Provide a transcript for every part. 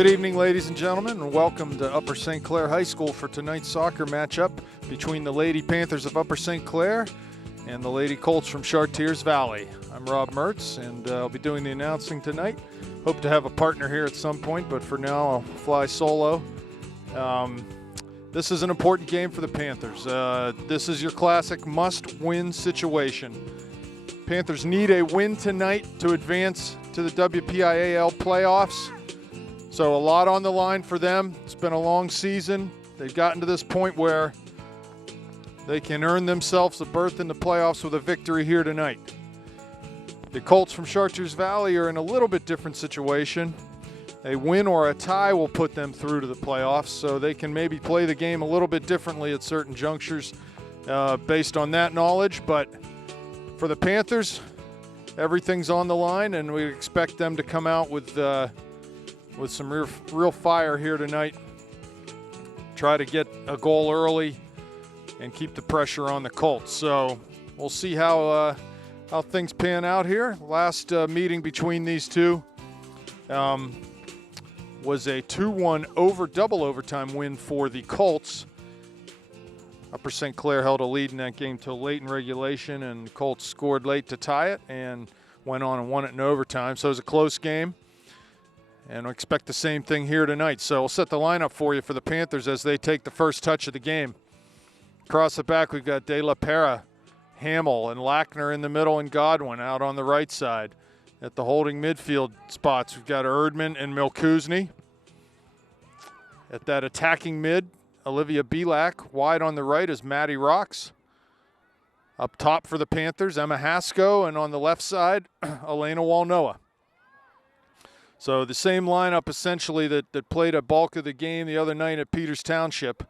Good evening, ladies and gentlemen, and welcome to Upper St. Clair High School for tonight's soccer matchup between the Lady Panthers of Upper St. Clair and the Lady Colts from Chartiers Valley. I'm Rob Mertz, and I'll be doing the announcing tonight. Hope to have a partner here at some point, but for now I'll fly solo. This is an important game for the Panthers. This is your classic must-win situation. Panthers need a win tonight to advance to the WPIAL playoffs. So a lot on the line for them. It's been a long season. They've gotten to this point where they can earn themselves a berth in the playoffs with a victory here tonight. The Colts from Chartiers Valley are in a little bit different situation. A win or a tie will put them through to the playoffs, so they can maybe play the game a little bit differently at certain junctures based on that knowledge. But for the Panthers, everything's on the line, and we expect them to come out with some real fire here tonight. Try to get a goal early and keep the pressure on the Colts. So we'll see how things pan out here. Last meeting between these two was a 2-1 double overtime win for the Colts. Upper St. Clair held a lead in that game till late in regulation, and the Colts scored late to tie it and went on and won it in overtime. So it was a close game. And I expect the same thing here tonight. So we'll set the lineup for you for the Panthers as they take the first touch of the game. Across the back, we've got De La Pera, Hamill, and Lackner in the middle, and Godwin out on the right side. At the holding midfield spots, we've got Erdman and Milkuzny. At that attacking mid, Olivia Belak. Wide on the right is Maddie Rocks. Up top for the Panthers, Emma Hasko, and on the left side, Elena Walnoa. So the same lineup essentially that played a bulk of the game the other night at Peters Township.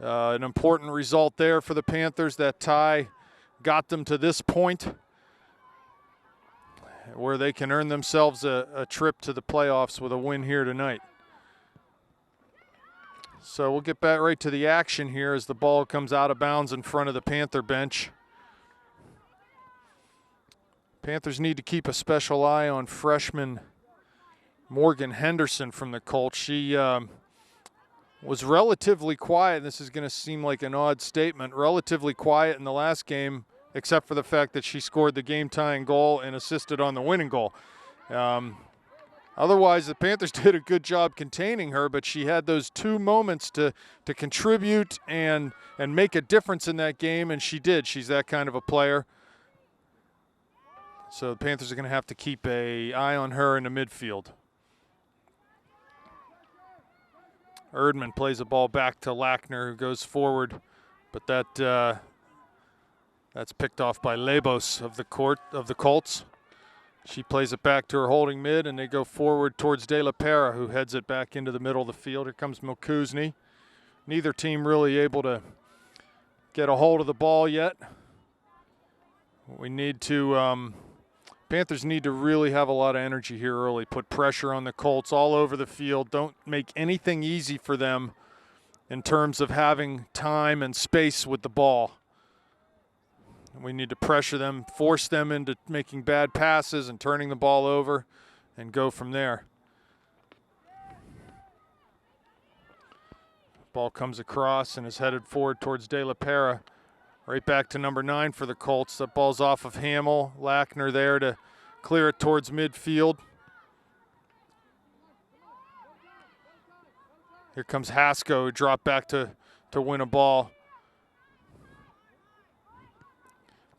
An important result there for the Panthers. That tie got them to this point where they can earn themselves a trip to the playoffs with a win here tonight. So we'll get back right to the action here as the ball comes out of bounds in front of the Panther bench. Panthers need to keep a special eye on freshman Morgan Henderson from the Colts. She was relatively quiet. This is going to seem like an odd statement. Relatively quiet in the last game, except for the fact that she scored the game-tying goal and assisted on the winning goal. Otherwise, the Panthers did a good job containing her, but she had those two moments to contribute and make a difference in that game, and she did. She's that kind of a player. So the Panthers are going to have to keep an eye on her in the midfield. Erdman plays the ball back to Lackner, who goes forward, but that's picked off by Lebos of the Colts. She plays it back to her holding mid, and they go forward towards De La Pera, who heads it back into the middle of the field. Here comes Milkuzny. Neither team really able to get a hold of the ball yet. We need to Panthers need to really have a lot of energy here early, put pressure on the Colts all over the field. Don't make anything easy for them in terms of having time and space with the ball. We need to pressure them, force them into making bad passes and turning the ball over, and go from there. Ball comes across and is headed forward towards De La Pera. Right back to number 9 for the Colts. That ball's off of Hamill. Lackner there to clear it towards midfield. Here comes Hasko, who dropped back to win a ball.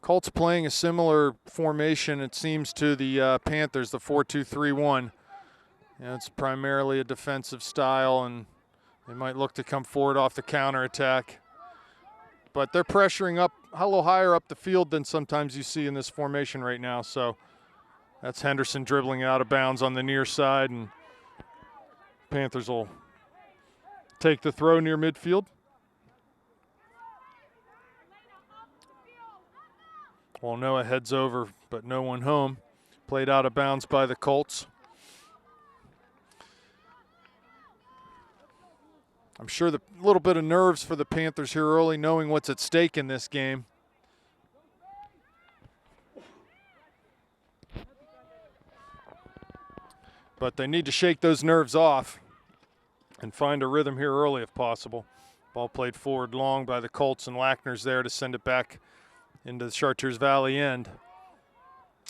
Colts playing a similar formation, it seems, to the Panthers, the 4-2-3-1. It's primarily a defensive style, and they might look to come forward off the counterattack. But they're pressuring up a little higher up the field than sometimes you see in this formation right now. So that's Henderson dribbling out of bounds on the near side, and Panthers will take the throw near midfield. Well, Noah heads over, but no one home. Played out of bounds by the Colts. I'm sure the little bit of nerves for the Panthers here early, knowing what's at stake in this game. But they need to shake those nerves off. and find a rhythm here early if possible. Ball played forward long by the Colts, and Lackner's there to send it back into the Chartiers Valley end.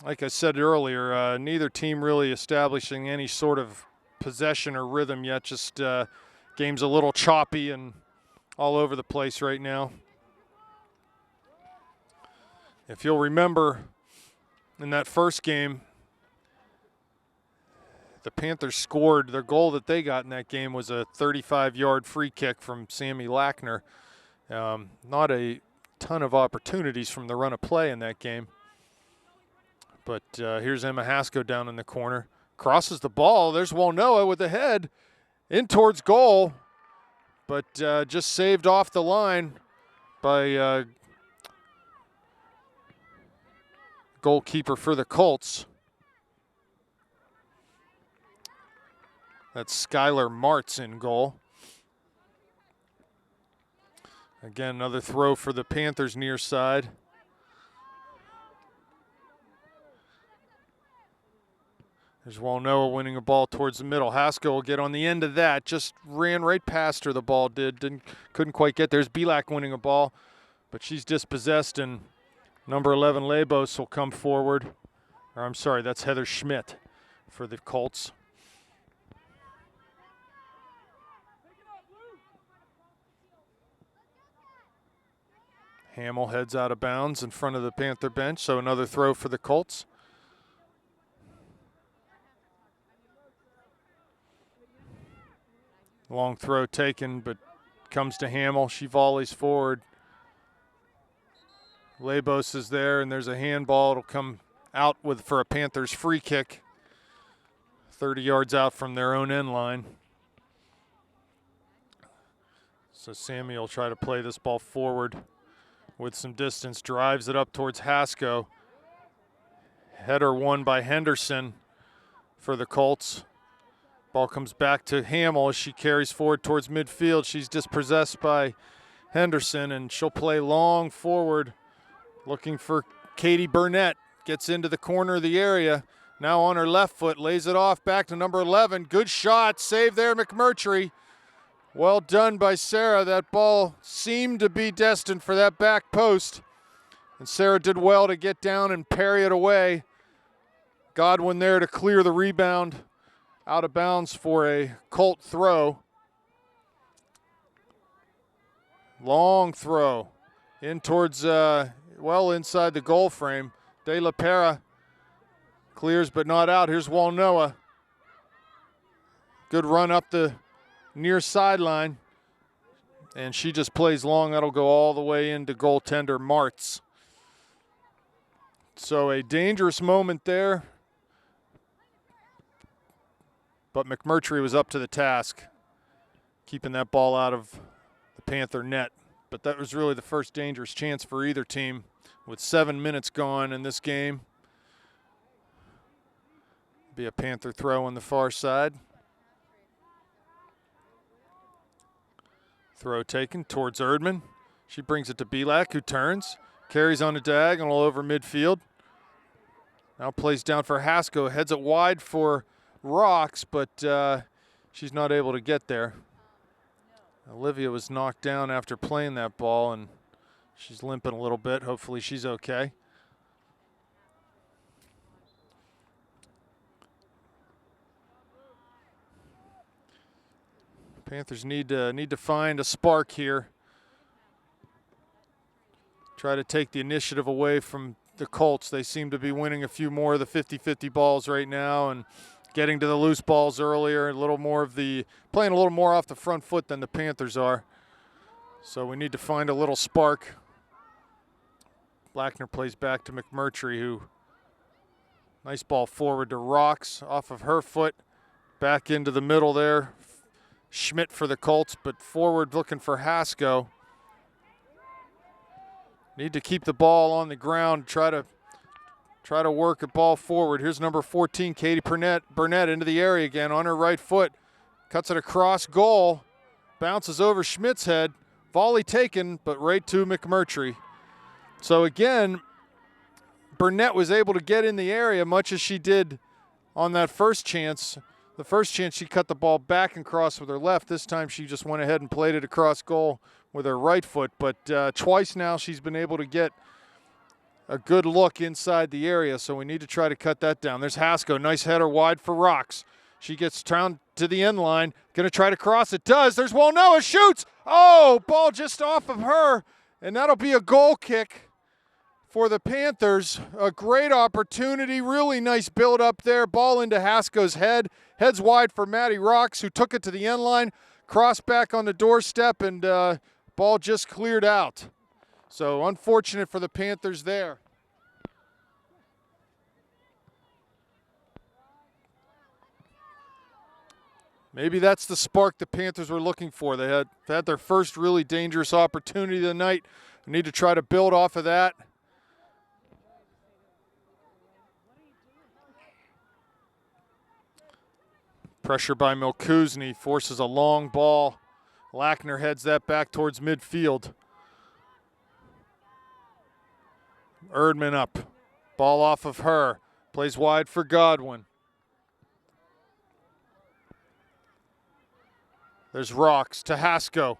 Like I said earlier, neither team really establishing any sort of possession or rhythm yet. Just game's a little choppy and all over the place right now. If you'll remember, in that first game, the Panthers scored. Their goal that they got in that game was a 35-yard free kick from Sammy Lackner. Not a ton of opportunities from the run of play in that game. But here's Emma Haskell down in the corner. Crosses the ball. There's Walnoa with the head in towards goal, but just saved off the line by goalkeeper for the Colts. That's Skylar Martz in goal. Again, another throw for the Panthers near side. There's Walnoa winning a ball towards the middle. Haskell will get on the end of that. Just ran right past her, the ball did. Couldn't quite get there. There's Belak winning a ball, but she's dispossessed, and number 11, Labos, will come forward. Or I'm sorry, that's Heather Schmidt for the Colts. Hamill heads out of bounds in front of the Panther bench, so another throw for the Colts. Long throw taken, but comes to Hamill. She volleys forward. Labos is there, and there's a handball. It'll come out for a Panthers free kick, 30 yards out from their own end line. So Sammy will try to play this ball forward with some distance, drives it up towards Haskell. Header won by Henderson for the Colts. Ball comes back to Hamill as she carries forward towards midfield. She's dispossessed by Henderson, and she'll play long forward, looking for Katie Burnett. Gets into the corner of the area. Now on her left foot, lays it off back to number 11. Good shot, save there, McMurtry. Well done by Sarah. That ball seemed to be destined for that back post, and Sarah did well to get down and parry it away. Godwin there to clear the rebound. Out of bounds for a Colt throw. Long throw in towards, well inside the goal frame. De La Pera clears but not out. Here's Walnoa. Good run up the near sideline. And she just plays long. That'll go all the way into goaltender Martz. So a dangerous moment there. But McMurtry was up to the task, keeping that ball out of the Panther net. But that was really the first dangerous chance for either team with 7 minutes gone in this game. Be a Panther throw on the far side. Throw taken towards Erdman. She brings it to Belak, who turns, carries on a diagonal over midfield. Now plays down for Haskell, heads it wide for Rocks, but she's not able to get there. Olivia was knocked down after playing that ball, and she's limping a little bit. Hopefully she's okay. Panthers need to find a spark here. Try to take the initiative away from the Colts. They seem to be winning a few more of the 50-50 balls right now, and getting to the loose balls earlier, playing a little more off the front foot than the Panthers are. So we need to find a little spark. Blackner plays back to McMurtry, who, nice ball forward to Rocks off of her foot. Back into the middle there. Schmidt for the Colts, but forward looking for Haskell. Need to keep the ball on the ground, try to work a ball forward. Here's number 14, Katie Burnett into the area again on her right foot. Cuts it across goal. Bounces over Schmidt's head. Volley taken, but right to McMurtry. So again, Burnett was able to get in the area much as she did on that first chance. The first chance she cut the ball back and crossed with her left. This time she just went ahead and played it across goal with her right foot. But twice now she's been able to get a good look inside the area, so we need to try to cut that down. There's Haskell, nice header wide for Rocks. She gets down to the end line, gonna try to cross it, does. There's Walnoa, shoots! Oh, ball just off of her, and that'll be a goal kick for the Panthers. A great opportunity, really nice build up there. Ball into Haskell's head, heads wide for Maddie Rocks, who took it to the end line, crossed back on the doorstep, and ball just cleared out. So unfortunate for the Panthers there. Maybe that's the spark the Panthers were looking for. They had their first really dangerous opportunity of the night. We need to try to build off of that. Pressure by Milkuzny forces a long ball. Lackner heads that back towards midfield. Erdman up. Ball off of her. Plays wide for Godwin. There's Rocks to Haskell.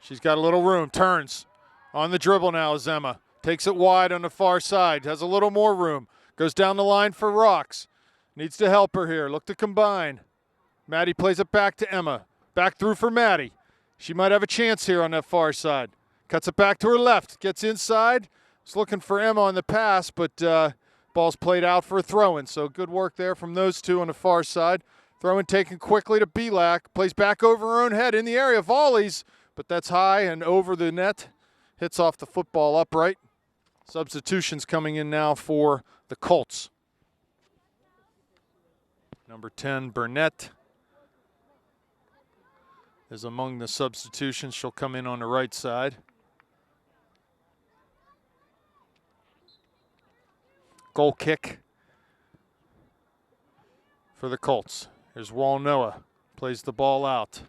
She's got a little room. Turns. On the dribble now is Emma. Takes it wide on the far side. Has a little more room. Goes down the line for Rocks. Needs to help her here. Look to combine. Maddie plays it back to Emma. Back through for Maddie. She might have a chance here on that far side. Cuts it back to her left. Gets inside. Was looking for Emma on the pass, but ball's played out for a throw-in. So good work there from those two on the far side. Throw-in taken quickly to Belak. Plays back over her own head in the area. Volleys, but that's high and over the net. Hits off the football upright. Substitutions coming in now for the Colts. Number 10, Burnett, is among the substitutions. She'll come in on the right side. Goal kick for the Colts. Here's Walnoa, plays the ball out.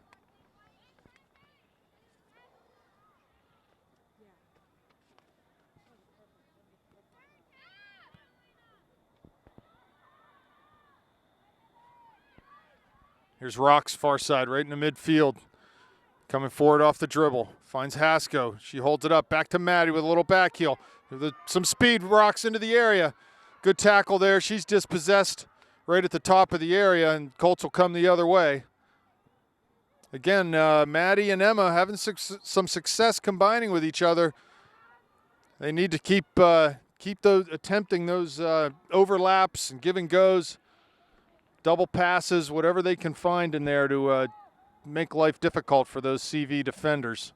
Here's Rocks, far side, right in the midfield. Coming forward off the dribble. Finds Haskell. She holds it up. Back to Maddie with a little back heel. Some speed, Rocks into the area. Good tackle there. She's dispossessed right at the top of the area, and Colts will come the other way. Again, Maddie and Emma having some success combining with each other. They need to keep those attempting those overlaps and give and goes, double passes, whatever they can find in there to make life difficult for those CV defenders.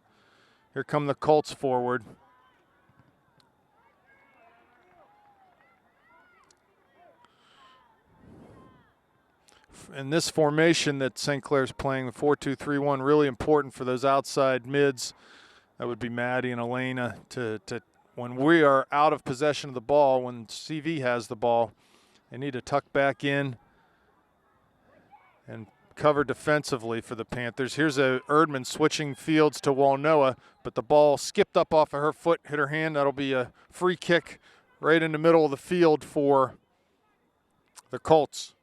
Here come the Colts forward. In this formation that St. Clair's playing, the 4-2-3-1, really important for those outside mids. That would be Maddie and Elena to when we are out of possession of the ball, when CV has the ball, they need to tuck back in and cover defensively for the Panthers. Here's Erdman switching fields to Walnoa, but the ball skipped up off of her foot, hit her hand. That'll be a free kick right in the middle of the field for the Colts.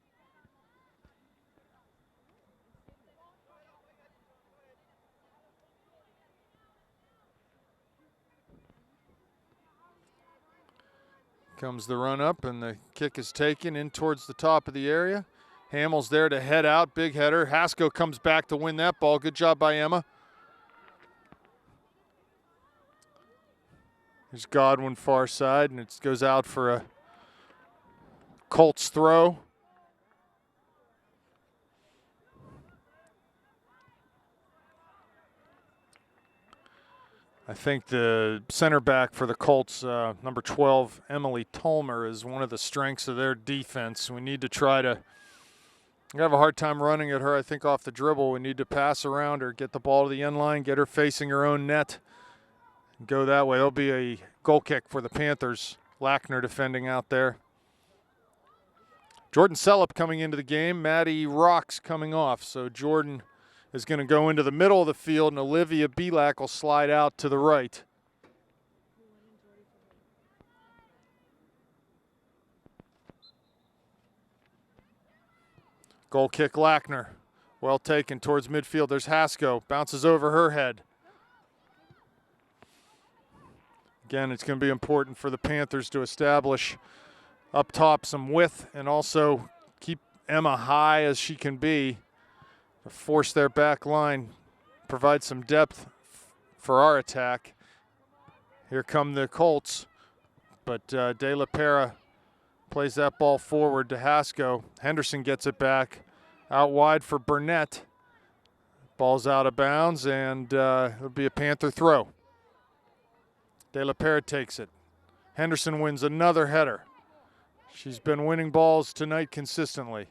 Comes the run up, and the kick is taken in towards the top of the area. Hamill's there to head out, big header. Haskell comes back to win that ball. Good job by Emma. There's Godwin far side, and it goes out for a Colts throw. I think the center back for the Colts, number 12, Emily Tolmer, is one of the strengths of their defense. We need to try to have a hard time running at her, I think, off the dribble. We need to pass around her, get the ball to the end line, get her facing her own net, and go that way. It'll be a goal kick for the Panthers. Lackner defending out there. Jordan Sellup coming into the game. Maddie Rocks coming off. So Jordan is going to go into the middle of the field, and Olivia Belak will slide out to the right. Goal kick, Lackner. Well taken towards midfield. There's Hasko. Bounces over her head. Again, it's going to be important for the Panthers to establish up top some width and also keep Emma high as she can be to force their back line, provide some depth for our attack. Here come the Colts, but De La Pera plays that ball forward to Hasko. Henderson gets it back out wide for Burnett. Ball's out of bounds, and it'll be a Panther throw. De La Pera takes it. Henderson wins another header. She's been winning balls tonight consistently.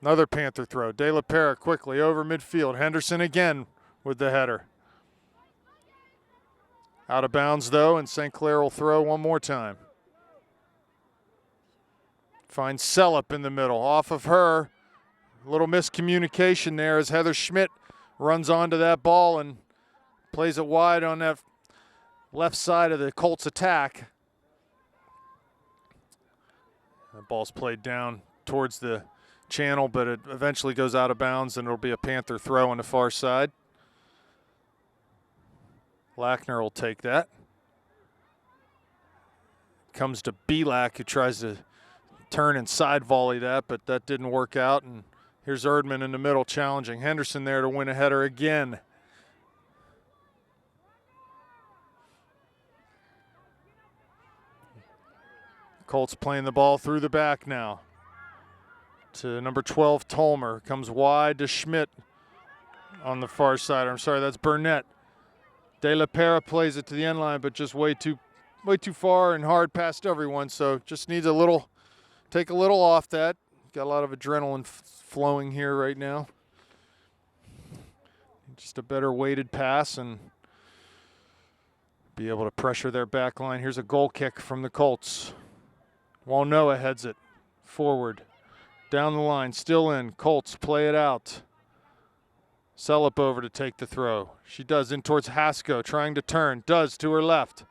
Another Panther throw. De La Pera quickly over midfield. Henderson again with the header. Out of bounds, though, and St. Clair will throw one more time. Finds Sellup in the middle. Off of her. A little miscommunication there as Heather Schmidt runs onto that ball and plays it wide on that left side of the Colts attack. The ball's played down towards the channel, but it eventually goes out of bounds, and it'll be a Panther throw on the far side. Lackner will take that. Comes to Belak, who tries to turn and side volley that, but that didn't work out. And here's Erdman in the middle challenging Henderson there to win a header again. Colts playing the ball through the back now to number 12, Tolmer. Comes wide to Schmidt on the far side. I'm sorry, that's Burnett. De La Pera plays it to the end line, but just way too far and hard past everyone. So just needs a little, take a little off that. Got a lot of adrenaline flowing here right now. Just a better weighted pass and be able to pressure their back line. Here's a goal kick from the Colts. Walnoa heads it forward. Down the line, still in. Colts play it out. Sellup over to take the throw. She does in towards Hasko, trying to turn. Does to her left.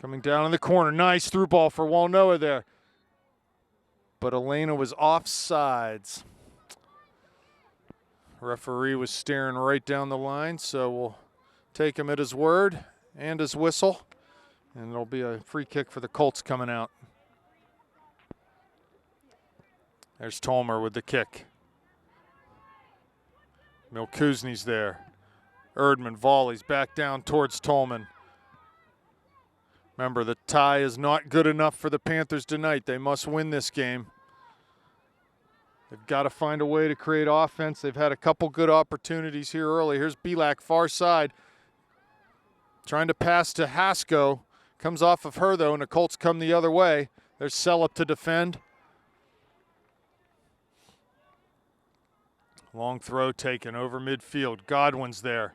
Coming down in the corner. Nice through ball for Walnoa there. But Elena was offsides. Referee was staring right down the line, so we'll take him at his word and his whistle. And it'll be a free kick for the Colts coming out. There's Tolmer with the kick. Milkuzny's there. Erdman volleys back down towards Tolman. Remember, the tie is not good enough for the Panthers tonight. They must win this game. They've got to find a way to create offense. They've had a couple good opportunities here early. Here's Belak, far side. Trying to pass to Hasko. Comes off of her, though, and the Colts come the other way. There's Sellup to defend. Long throw taken over midfield. Godwin's there.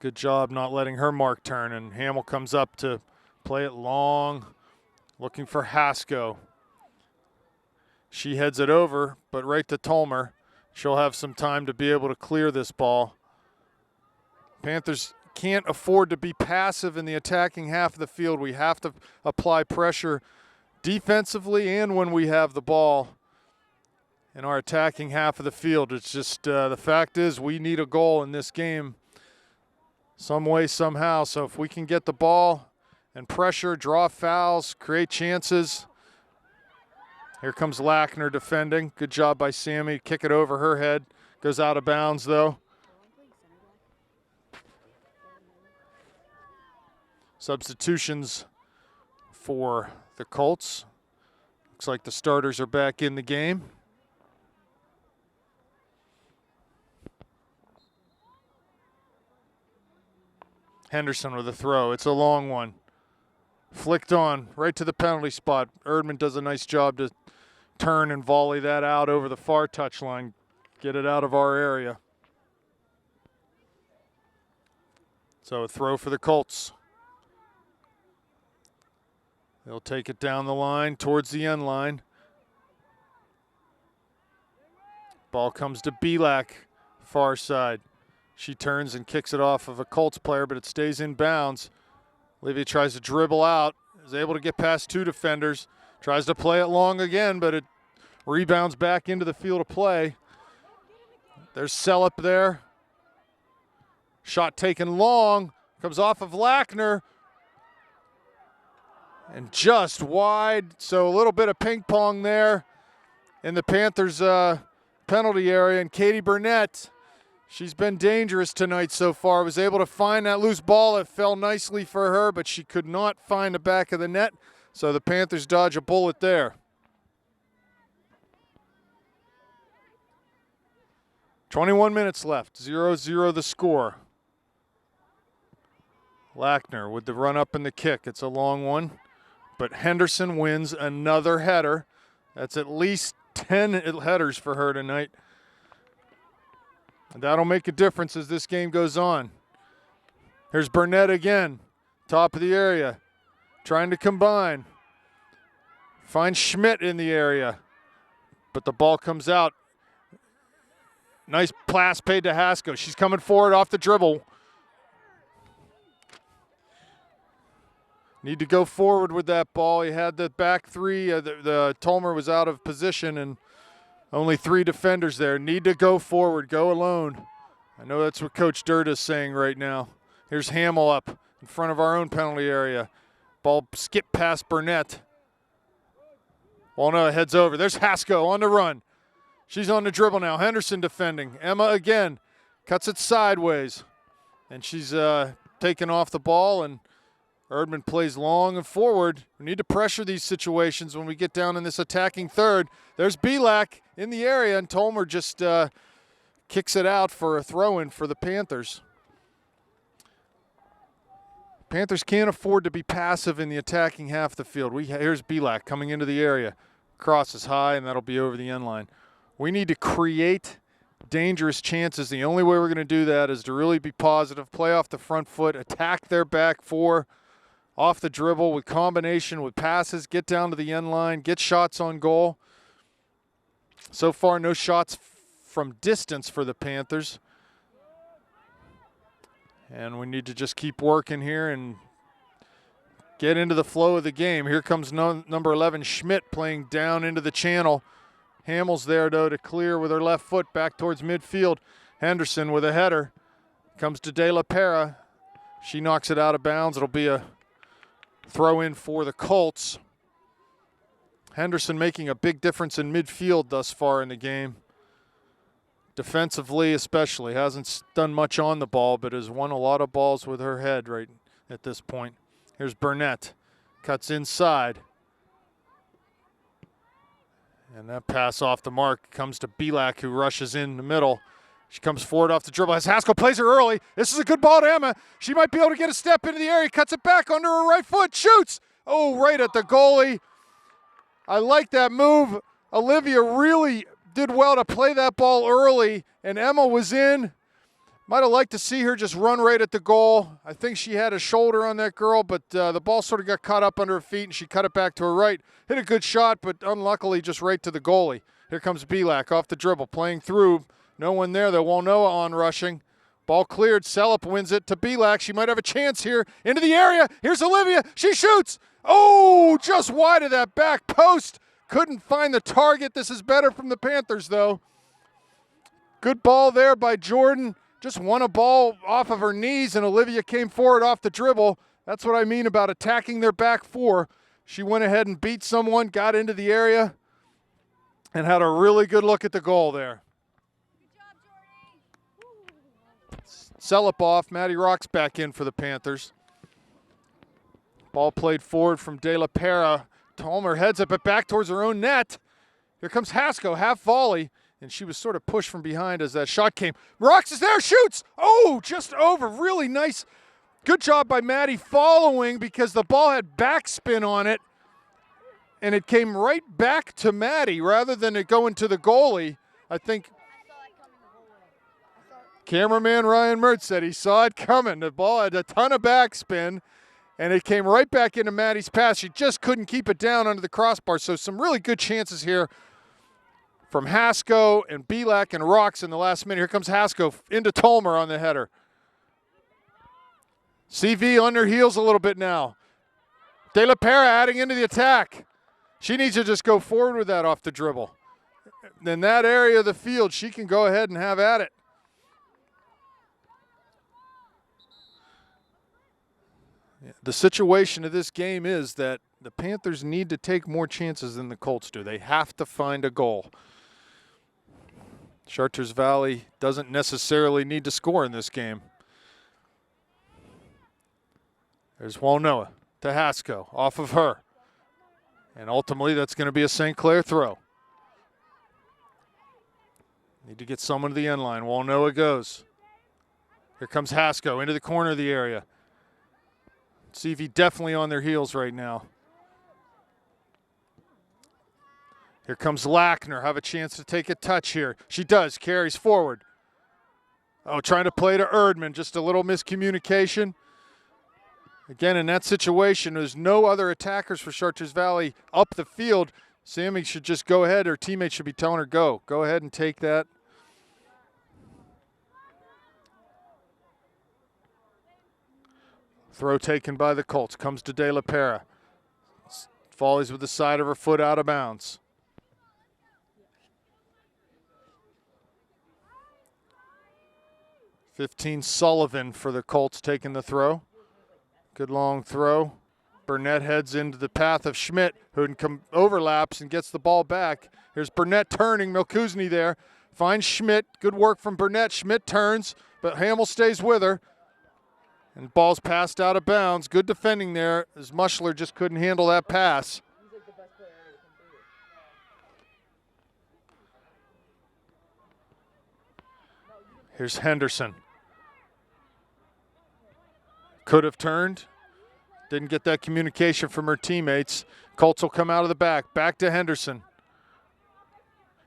Good job not letting her mark turn, and Hamill comes up to play it long, looking for Hasko. She heads it over, but right to Tolmer. She'll have some time to be able to clear this ball. Panthers can't afford to be passive in the attacking half of the field. We have to apply pressure defensively and when we have the ball in our attacking half of the field. It's just the fact is we need a goal in this game some way, somehow. So if we can get the ball and pressure, draw fouls, create chances. Here comes Lackner defending. Good job by Sammy. Kick it over her head. Goes out of bounds, though. Substitutions for the Colts. Looks like the starters are back in the game. Henderson with a throw. It's a long one. Flicked on right to the penalty spot. Erdman does a nice job to turn and volley that out over the far touchline. Get it out of our area. So a throw for the Colts. They'll take it down the line towards the end line. Ball comes to Belak, far side. She turns and kicks it off of a Colts player, but it stays in bounds. Olivia tries to dribble out, is able to get past two defenders, Tries to play it long again, but it rebounds back into the field of play. There's Sellup there. Shot taken long. Comes off of Lackner. And just wide. So a little bit of ping pong there in the Panthers' penalty area. And Katie Burnett, she's been dangerous tonight so far. Was able to find that loose ball. It fell nicely for her, but she could not find the back of the net. So the Panthers dodge a bullet there. 21 minutes left, 0-0 the score. Lackner with the run up and the kick. It's a long one, but Henderson wins another header. That's at least 10 headers for her tonight. And that'll make a difference as this game goes on. Here's Burnett again, top of the area, trying to combine. Finds Schmidt in the area, but the ball comes out. Nice pass paid to Haskell. She's coming forward off the dribble. Need to go forward with that ball. He had the back three. The Tolmer was out of position and only 3 defenders there. Need to go forward, go alone. I know that's what Coach Dirt is saying right now. Here's Hamill up in front of our own penalty area. Ball skipped past Burnett. Well, no, it heads over. There's Haskell on the run. She's on the dribble now. Henderson defending. Emma again cuts it sideways. And she's taken off the ball, and Erdman plays long and forward. We need to pressure these situations when we get down in this attacking third. There's Belak in the area, and Tolmer just kicks it out for a throw-in for the Panthers. Panthers can't afford to be passive in the attacking half of the field. Here's Belak coming into the area. Crosses high, and that'll be over the end line. We need to create dangerous chances. The only way we're going to do that is to really be positive, play off the front foot, attack their back four, off the dribble with combination with passes, get down to the end line, get shots on goal. So far, no shots from distance for the Panthers. And we need to just keep working here and get into the flow of the game. Here comes number 11, Schmidt, playing down into the channel. Hamill's there, though, to clear with her left foot back towards midfield. Henderson with a header. Comes to De La Pera. She knocks it out of bounds. It'll be a throw-in for the Colts. Henderson making a big difference in midfield thus far in the game. Defensively especially. Hasn't done much on the ball, but has won a lot of balls with her head right at this point. Here's Burnett. Cuts inside. And that pass off the mark comes to Belak, who rushes in the middle. She comes forward off the dribble as Haskell plays her early. This is a good ball to Emma. She might be able to get a step into the area. Cuts it back under her right foot. Shoots. Oh, right at the goalie. I like that move. Olivia really did well to play that ball early, and Emma was in. Might have liked to see her just run right at the goal. I think she had a shoulder on that girl, but the ball sort of got caught up under her feet, and she cut it back to her right. Hit a good shot, but unluckily just right to the goalie. Here comes Belak off the dribble, playing through. No one there, though. Wolnoa on rushing. Ball cleared. Sellup wins it to Belak. She might have a chance here. Into the area. Here's Olivia. She shoots. Oh, just wide of that back post. Couldn't find the target. This is better from the Panthers, though. Good ball there by Jordan. Just won a ball off of her knees, and Olivia came forward off the dribble. That's what I mean about attacking their back four. She went ahead and beat someone, got into the area, and had a really good look at the goal there. Sellup off. Maddie Rock's back in for the Panthers. Ball played forward from De La Pera. Tolmer heads up it back towards her own net. Here comes Haskell, half volley. And she was sort of pushed from behind as that shot came. Rocks is there, shoots! Oh, just over. Really nice. Good job by Maddie following because the ball had backspin on it. And it came right back to Maddie rather than it going to the goalie. I think cameraman Ryan Mertz said he saw it coming. The ball had a ton of backspin, and it came right back into Maddie's pass. She just couldn't keep it down under the crossbar. So some really good chances here from Haskell and Belak and Rocks in the last minute. Here comes Haskell into Tolmer on the header. CV on her heels a little bit now. De La Pera adding into the attack. She needs to just go forward with that off the dribble. In that area of the field, she can go ahead and have at it. The situation of this game is that the Panthers need to take more chances than the Colts do. They have to find a goal. Chartiers Valley doesn't necessarily need to score in this game. There's Walnoa to Haskell, off of her. And ultimately, that's going to be a St. Clair throw. Need to get someone to the end line. Walnoa goes. Here comes Haskell into the corner of the area. CV definitely on their heels right now. Here comes Lackner. Have a chance to take a touch here. She does. Carries forward. Oh, trying to play to Erdman. Just a little miscommunication. Again, in that situation, there's no other attackers for Chartiers Valley up the field. Sammy should just go ahead. Her teammates should be telling her, go. Go ahead and take that. Throw taken by the Colts. Comes to De La Pera. Volleys with the side of her foot out of bounds. (15) Sullivan for the Colts taking the throw. Good long throw. Burnett heads into the path of Schmidt, who overlaps and gets the ball back. Here's Burnett turning. Milkuzni there. Finds Schmidt. Good work from Burnett. Schmidt turns, but Hamill stays with her. And ball's passed out of bounds. Good defending there, as Mushler just couldn't handle that pass. Here's Henderson. Could have turned. Didn't get that communication from her teammates. Colts will come out of the back. Back to Henderson.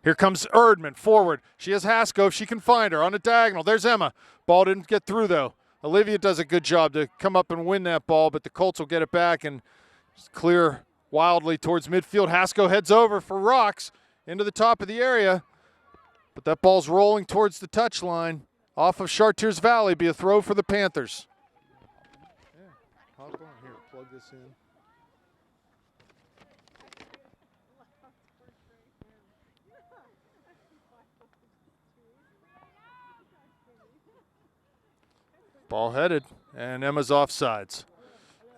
Here comes Erdman forward. She has Haskell if she can find her on a diagonal. There's Emma. Ball didn't get through though. Olivia does a good job to come up and win that ball, but the Colts will get it back and just clear wildly towards midfield. Haskell heads over for rocks into the top of the area, but that ball's rolling towards the touchline off of Chartiers Valley. Be a throw for the Panthers. Yeah, hop on here, plug this in. Ball headed, and Emma's offsides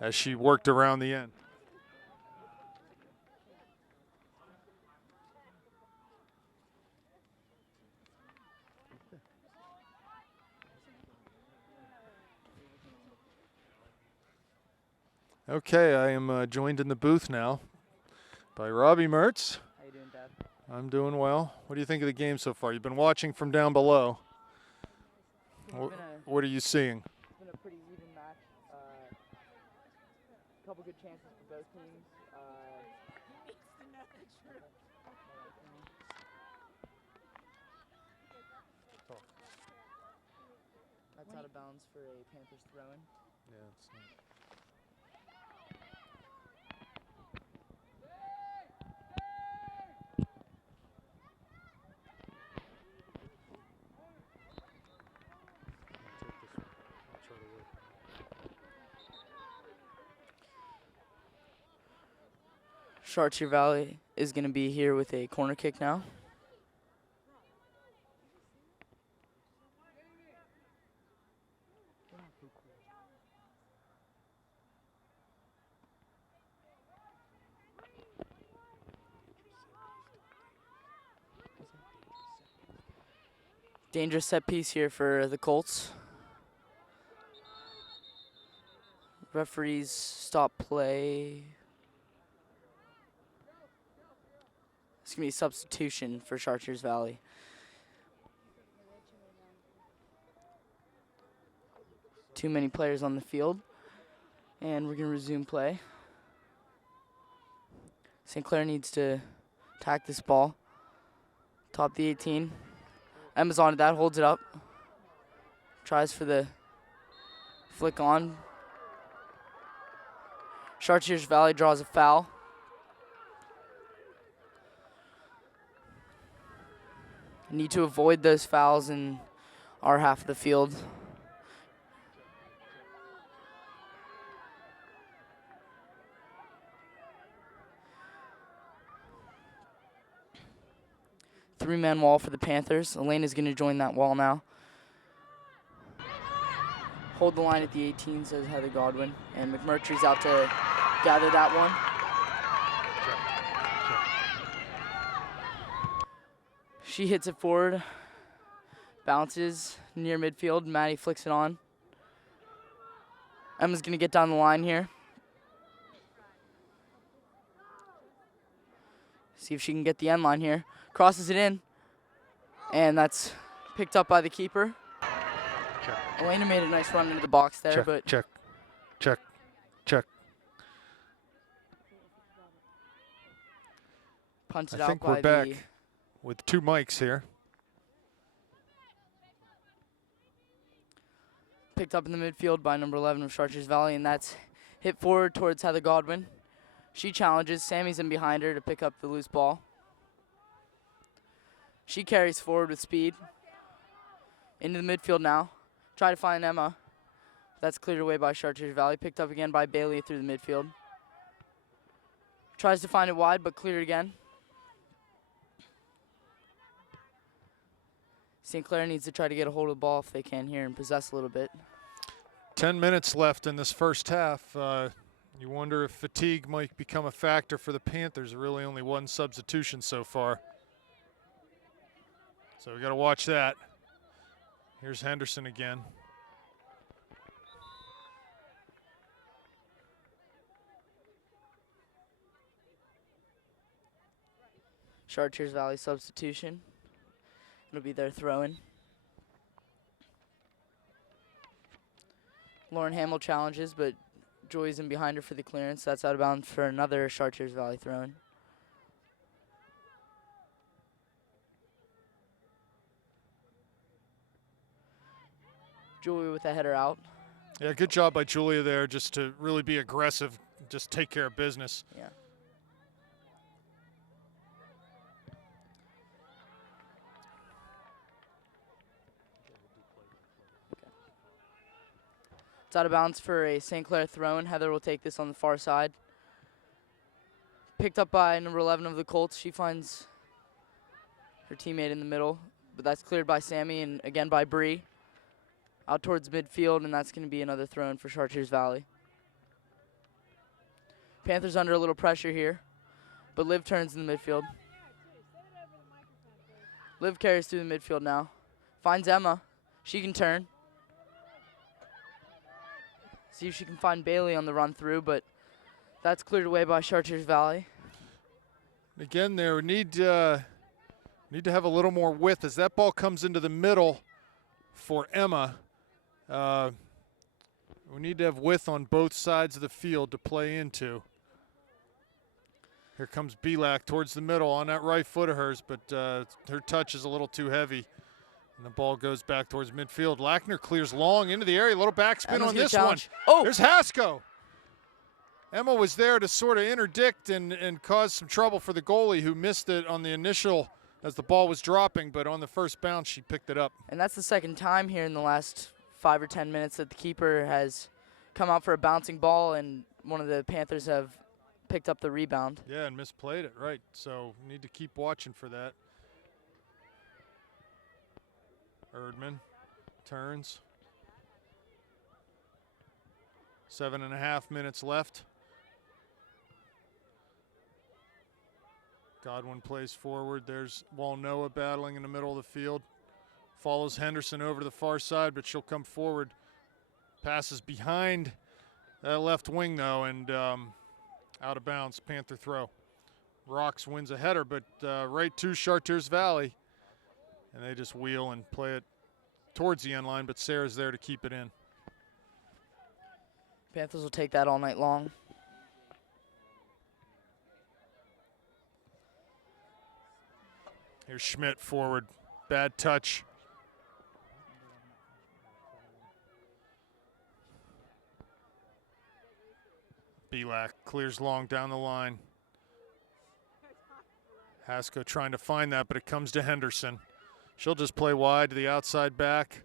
as she worked around the end. Okay, I am joined in the booth now by Robbie Mertz. How you doing, Dad? I'm doing well. What do you think of the game so far? You've been watching from down below. What are you seeing? It's been a pretty even match. A couple good chances for both teams. That's out of bounds for a Panthers throw-in. Yeah, it's not. Chartiers Valley is going to be here with a corner kick now. Dangerous set piece here for the Colts. Referees stop play. It's going to be a substitution for Chartiers Valley. Too many players on the field. And we're going to resume play. St. Clair needs to attack this ball. Top the 18. Emma's on it, that holds it up. Tries for the flick on. Chartiers Valley draws a foul. Need to avoid those fouls in our half of the field. 3-man wall for the Panthers. Elena's going to join that wall now. Hold the line at the 18, says Heather Godwin. And McMurtry's out to gather that one. She hits it forward. Bounces near midfield. Maddie flicks it on. Emma's going to get down the line here. See if she can get the end line here. Crosses it in. And that's picked up by the keeper. Check. Elena made a nice run into the box there, Check, but check. punted I out think by we're back the... with 2 mics here. Picked up in the midfield by number 11 of Chartiers Valley, and that's hit forward towards Heather Godwin. She challenges. Sammy's in behind her to pick up the loose ball. She carries forward with speed. Into the midfield now. Try to find Emma. That's cleared away by Chartiers Valley. Picked up again by Bailey through the midfield. Tries to find it wide, but cleared again. St. Clair needs to try to get a hold of the ball if they can here and possess a little bit. 10 minutes left in this first half. You wonder if fatigue might become a factor for the Panthers. Really only 1 substitution so far. So we got to watch that. Here's Henderson again. Chartiers Valley substitution. It'll be their throw-in. Lauren Hamill challenges, but Joy's in behind her for the clearance. That's out of bounds for another Chartiers Valley throw-in. Julia with a header out. Yeah, good job by Julia there just to really be aggressive, just take care of business. Yeah. It's out of bounds for a St. Clair throw-in. Heather will take this on the far side. Picked up by number 11 of the Colts. She finds her teammate in the middle, but that's cleared by Sammy and again by Bree. Out towards midfield, and that's going to be another throw-in for Chartiers Valley. Panthers under a little pressure here, but Liv turns in the midfield. Liv carries through the midfield now. Finds Emma. She can turn. See if she can find Bailey on the run through, but that's cleared away by Chartiers Valley. Again, there need to have a little more width as that ball comes into the middle for Emma. We need to have width on both sides of the field to play into. Here comes Belak towards the middle on that right foot of hers, but her touch is a little too heavy. And the ball goes back towards midfield. Lackner clears long into the area. A little backspin on this one. Oh! There's Hasko. Emma was there to sort of interdict and cause some trouble for the goalie who missed it on the initial as the ball was dropping, but on the first bounce she picked it up. And that's the second time here in the last 5 or 10 minutes that the keeper has come out for a bouncing ball and one of the Panthers have picked up the rebound. Yeah, and misplayed it, right. So need to keep watching for that. Erdman turns. 7.5 minutes left. Godwin plays forward. There's Walnoa battling in the middle of the field. Follows Henderson over to the far side, but she'll come forward. Passes behind that left wing, though, and out of bounds. Panther throw. Rocks wins a header, but right to Chartiers Valley. And they just wheel and play it towards the end line, but Sarah's there to keep it in. Panthers will take that all night long. Here's Schmidt forward. Bad touch. Belak clears long down the line. Hasko trying to find that, but it comes to Henderson. She'll just play wide to the outside back.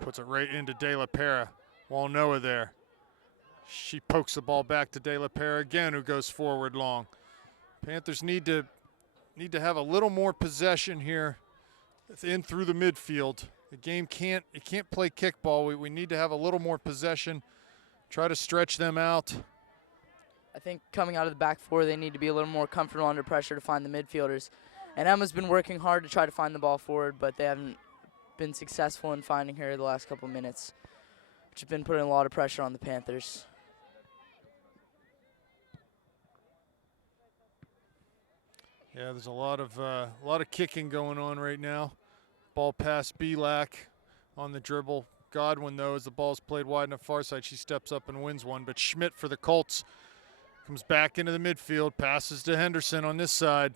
Puts it right into De La Pera. Walnoa there. She pokes the ball back to De La Pera again, who goes forward long. Panthers need to need to have a little more possession here in through the midfield. The game can't play kickball. We need to have a little more possession, try to stretch them out. I think coming out of the back four, they need to be a little more comfortable under pressure to find the midfielders. And Emma's been working hard to try to find the ball forward, but they haven't been successful in finding her the last couple minutes, which has been putting a lot of pressure on the Panthers. Yeah, there's a lot of kicking going on right now. Ball past Belak on the dribble. Godwin, though, as the ball's played wide on the far side, she steps up and wins one. But Schmidt for the Colts comes back into the midfield, passes to Henderson on this side.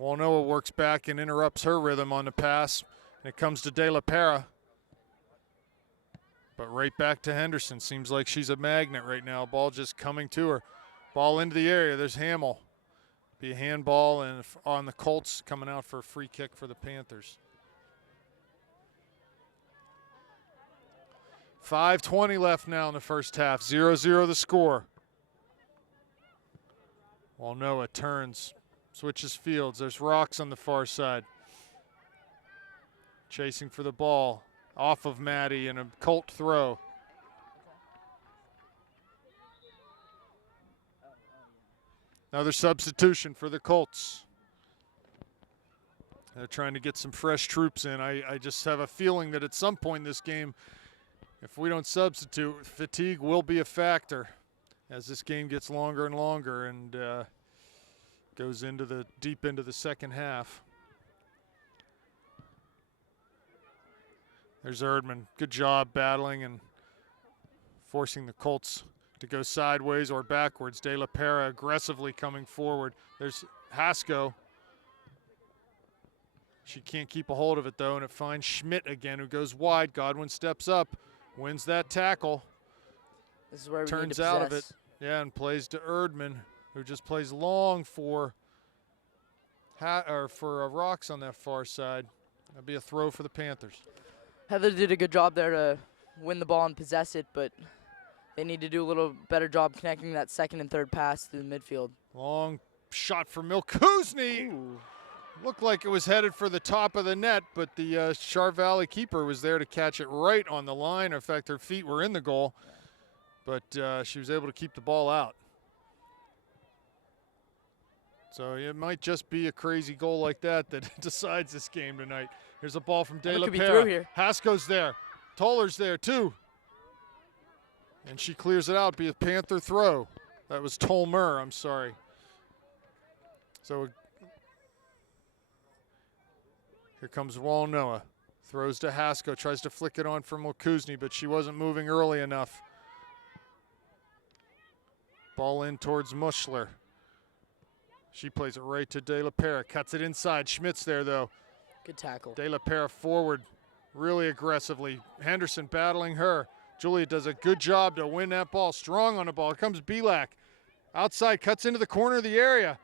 Walnoa works back and interrupts her rhythm on the pass. And it comes to De La Pera. But right back to Henderson. Seems like she's a magnet right now. Ball just coming to her. Ball into the area. There's Hamill. Be a handball and on the Colts, coming out for a free kick for the Panthers. 5:20 left now in the first half. 0-0 the score. Walnoa turns, switches fields. There's Rocks on the far side. Chasing for the ball. Off of Maddie and a Colt throw. Another substitution for the Colts. They're trying to get some fresh troops in. I just have a feeling that at some point in this game, if we don't substitute, fatigue will be a factor as this game gets longer and longer and goes into the deep into the second half. There's Erdman. Good job battling and forcing the Colts to go sideways or backwards. De La Pera aggressively coming forward. There's Hasko. She can't keep a hold of it, though, and it finds Schmidt again, who goes wide. Godwin steps up, wins that tackle. This is where we turns need to out of it. possess. Yeah, and plays to Erdman, who just plays long for Rocks on that far side. That'll be a throw for the Panthers. Heather did a good job there to win the ball and possess it, but they need to do a little better job connecting that second and third pass through the midfield. Long shot for Milkuzni. Looked like it was headed for the top of the net, but the Char Valley keeper was there to catch it right on the line. In fact, her feet were in the goal, but she was able to keep the ball out. So it might just be a crazy goal like that decides this game tonight. Here's a ball from De La Pera. Hasko's there. Toller's there too. And she clears it out. Be a Panther throw. That was Tolmer, I'm sorry. So here comes Walnoa. Throws to Hasko. Tries to flick it on for Milkuzni, but she wasn't moving early enough. Ball in towards Mushler. She plays it right to De La Pera. Cuts it inside. Schmidt's there, though. Good tackle. De La Pera forward really aggressively. Henderson battling her. Julia does a good job to win that ball. Strong on the ball. Here comes Belak. Outside, cuts into the corner of the area.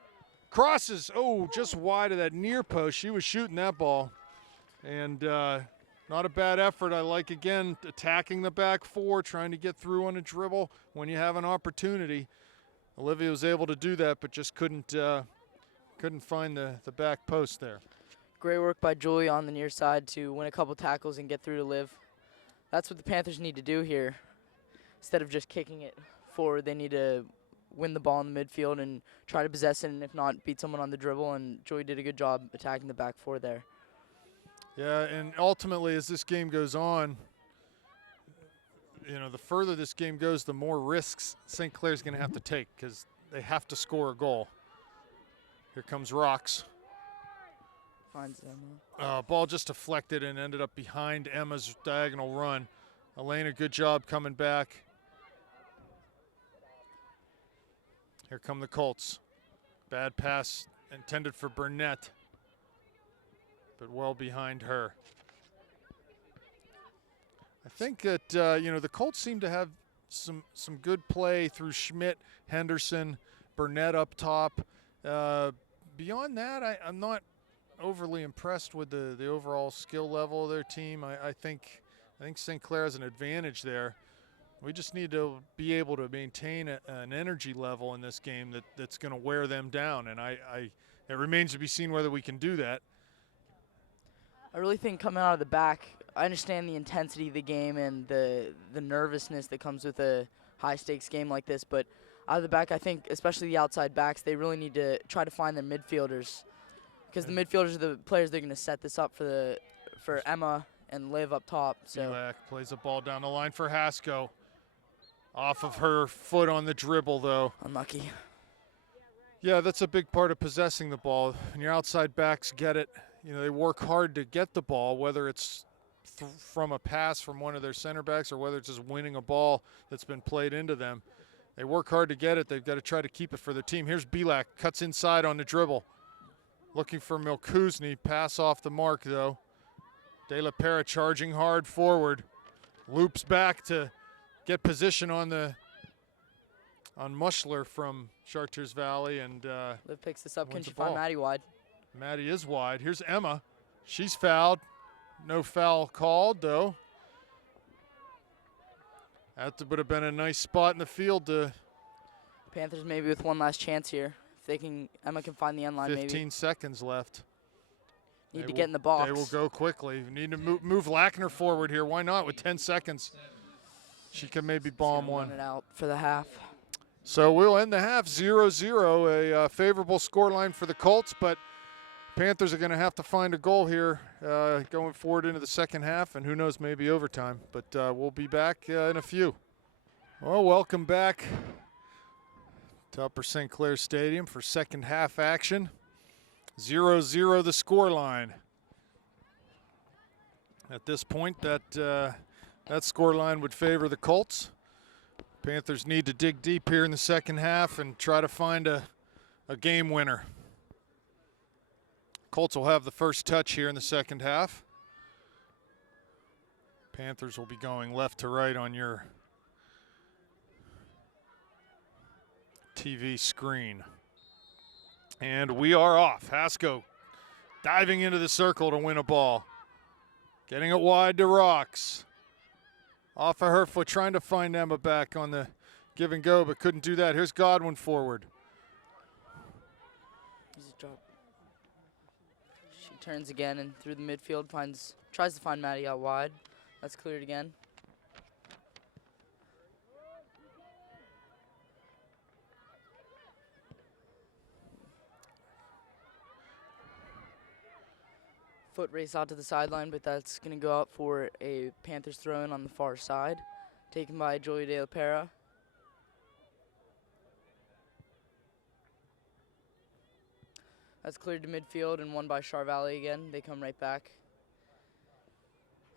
Crosses. Oh, just wide of that near post. She was shooting that ball. And not a bad effort. I like, again, attacking the back four, trying to get through on a dribble when you have an opportunity. Olivia was able to do that, but just couldn't find the back post there. Great work by Julie on the near side to win a couple tackles and get through to Liv. That's what the Panthers need to do here. Instead of just kicking it forward, they need to win the ball in the midfield and try to possess it, and if not, beat someone on the dribble, and Julie did a good job attacking the back four there. Yeah, and ultimately as this game goes on, the further this game goes, the more risks St. Clair's going to have to take because they have to score a goal. Here comes Rocks. Finds Emma. Ball just deflected and ended up behind Emma's diagonal run. Elena, good job coming back. Here come the Colts. Bad pass intended for Burnett, but well behind her. I think that, the Colts seem to have some good play through Schmidt, Henderson, Burnett up top. Beyond that, I'm not overly impressed with the overall skill level of their team. I think St. Clair has an advantage there. We just need to be able to maintain an energy level in this game that's going to wear them down. And I It remains to be seen whether we can do that. I really think coming out of the back, I understand the intensity of the game and the nervousness that comes with a high-stakes game like this, but out of the back, I think, especially the outside backs, they really need to try to find their midfielders, because the midfielders are the players that are going to set this up for Emma and Liv up top. So Bilak plays the ball down the line for Hasko. Off of her foot on the dribble, though. unlucky. Yeah, that's a big part of possessing the ball. When your outside backs get it, you know, they work hard to get the ball, whether it's from a pass from one of their center backs or whether it's just winning a ball that's been played into them. They work hard to get it. They've got to try to keep it for their team. Here's Bilak, cuts inside on the dribble. Looking for Milkuzni, pass off the mark, though. De La Pera charging hard forward. Loops back to get position on Mushler from Chartiers Valley, and Liv picks this up. Can wins she the find ball. Maddie wide? Maddie is wide. Here's Emma. She's fouled. No foul called, though. That would have been a nice spot in the field to Panthers maybe with one last chance here. If they can, Emma can find the end line 15 maybe. seconds left. Need to get in the box. They will go quickly. We need to move Lackner forward here. Why not with 10 seconds? She can maybe bomb one. Run it out for the half. So we'll end the half 0-0, a favorable scoreline for the Colts, but Panthers are going to have to find a goal here going forward into the second half, and who knows, maybe overtime. But we'll be back in a few. Well, welcome back to Upper St. Clair Stadium for second half action. 0-0 the scoreline. At this point, that scoreline would favor the Colts. Panthers need to dig deep here in the second half and try to find a game winner. Colts will have the first touch here in the second half. Panthers will be going left to right on your TV screen. And we are off. Hasko diving into the circle to win a ball. Getting it wide to Rocks. Off of her foot, trying to find Emma back on the give and go, but couldn't do that. Here's Godwin forward. Easy drop. She turns again and through the midfield tries to find Maddie out wide. That's cleared again. Foot race out to the sideline, but that's going to go out for a Panthers throw-in on the far side, taken by Julia De La Pera. That's cleared to midfield and won by Char Valley again. They come right back.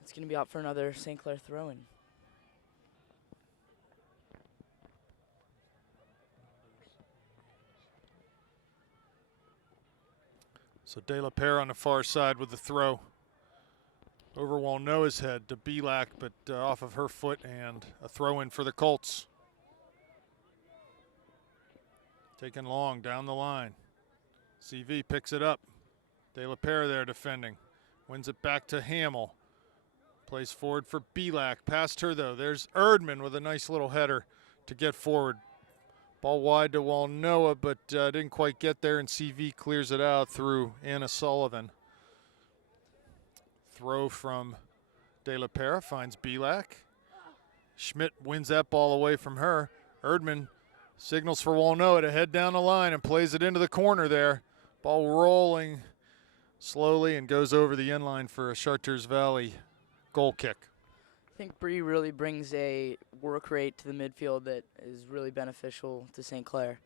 It's going to be out for another St. Clair throw-in. So De La Pera on the far side with the throw. Over Walnoa's head to Bilak, but off of her foot, and a throw in for the Colts. Taken long down the line. CV picks it up. De La Pera there defending. Wins it back to Hamill. Plays forward for Bilak. Past her though. There's Erdman with a nice little header to get forward. Ball wide to Walnoa, but didn't quite get there, and CV clears it out through Anna Sullivan. Throw from De La Pera, finds Bilak. Schmidt wins that ball away from her. Erdman signals for Walnoa to head down the line and plays it into the corner there. Ball rolling slowly and goes over the end line for a Chartiers Valley goal kick. I think Bree really brings a work rate to the midfield that is really beneficial to St. Clair.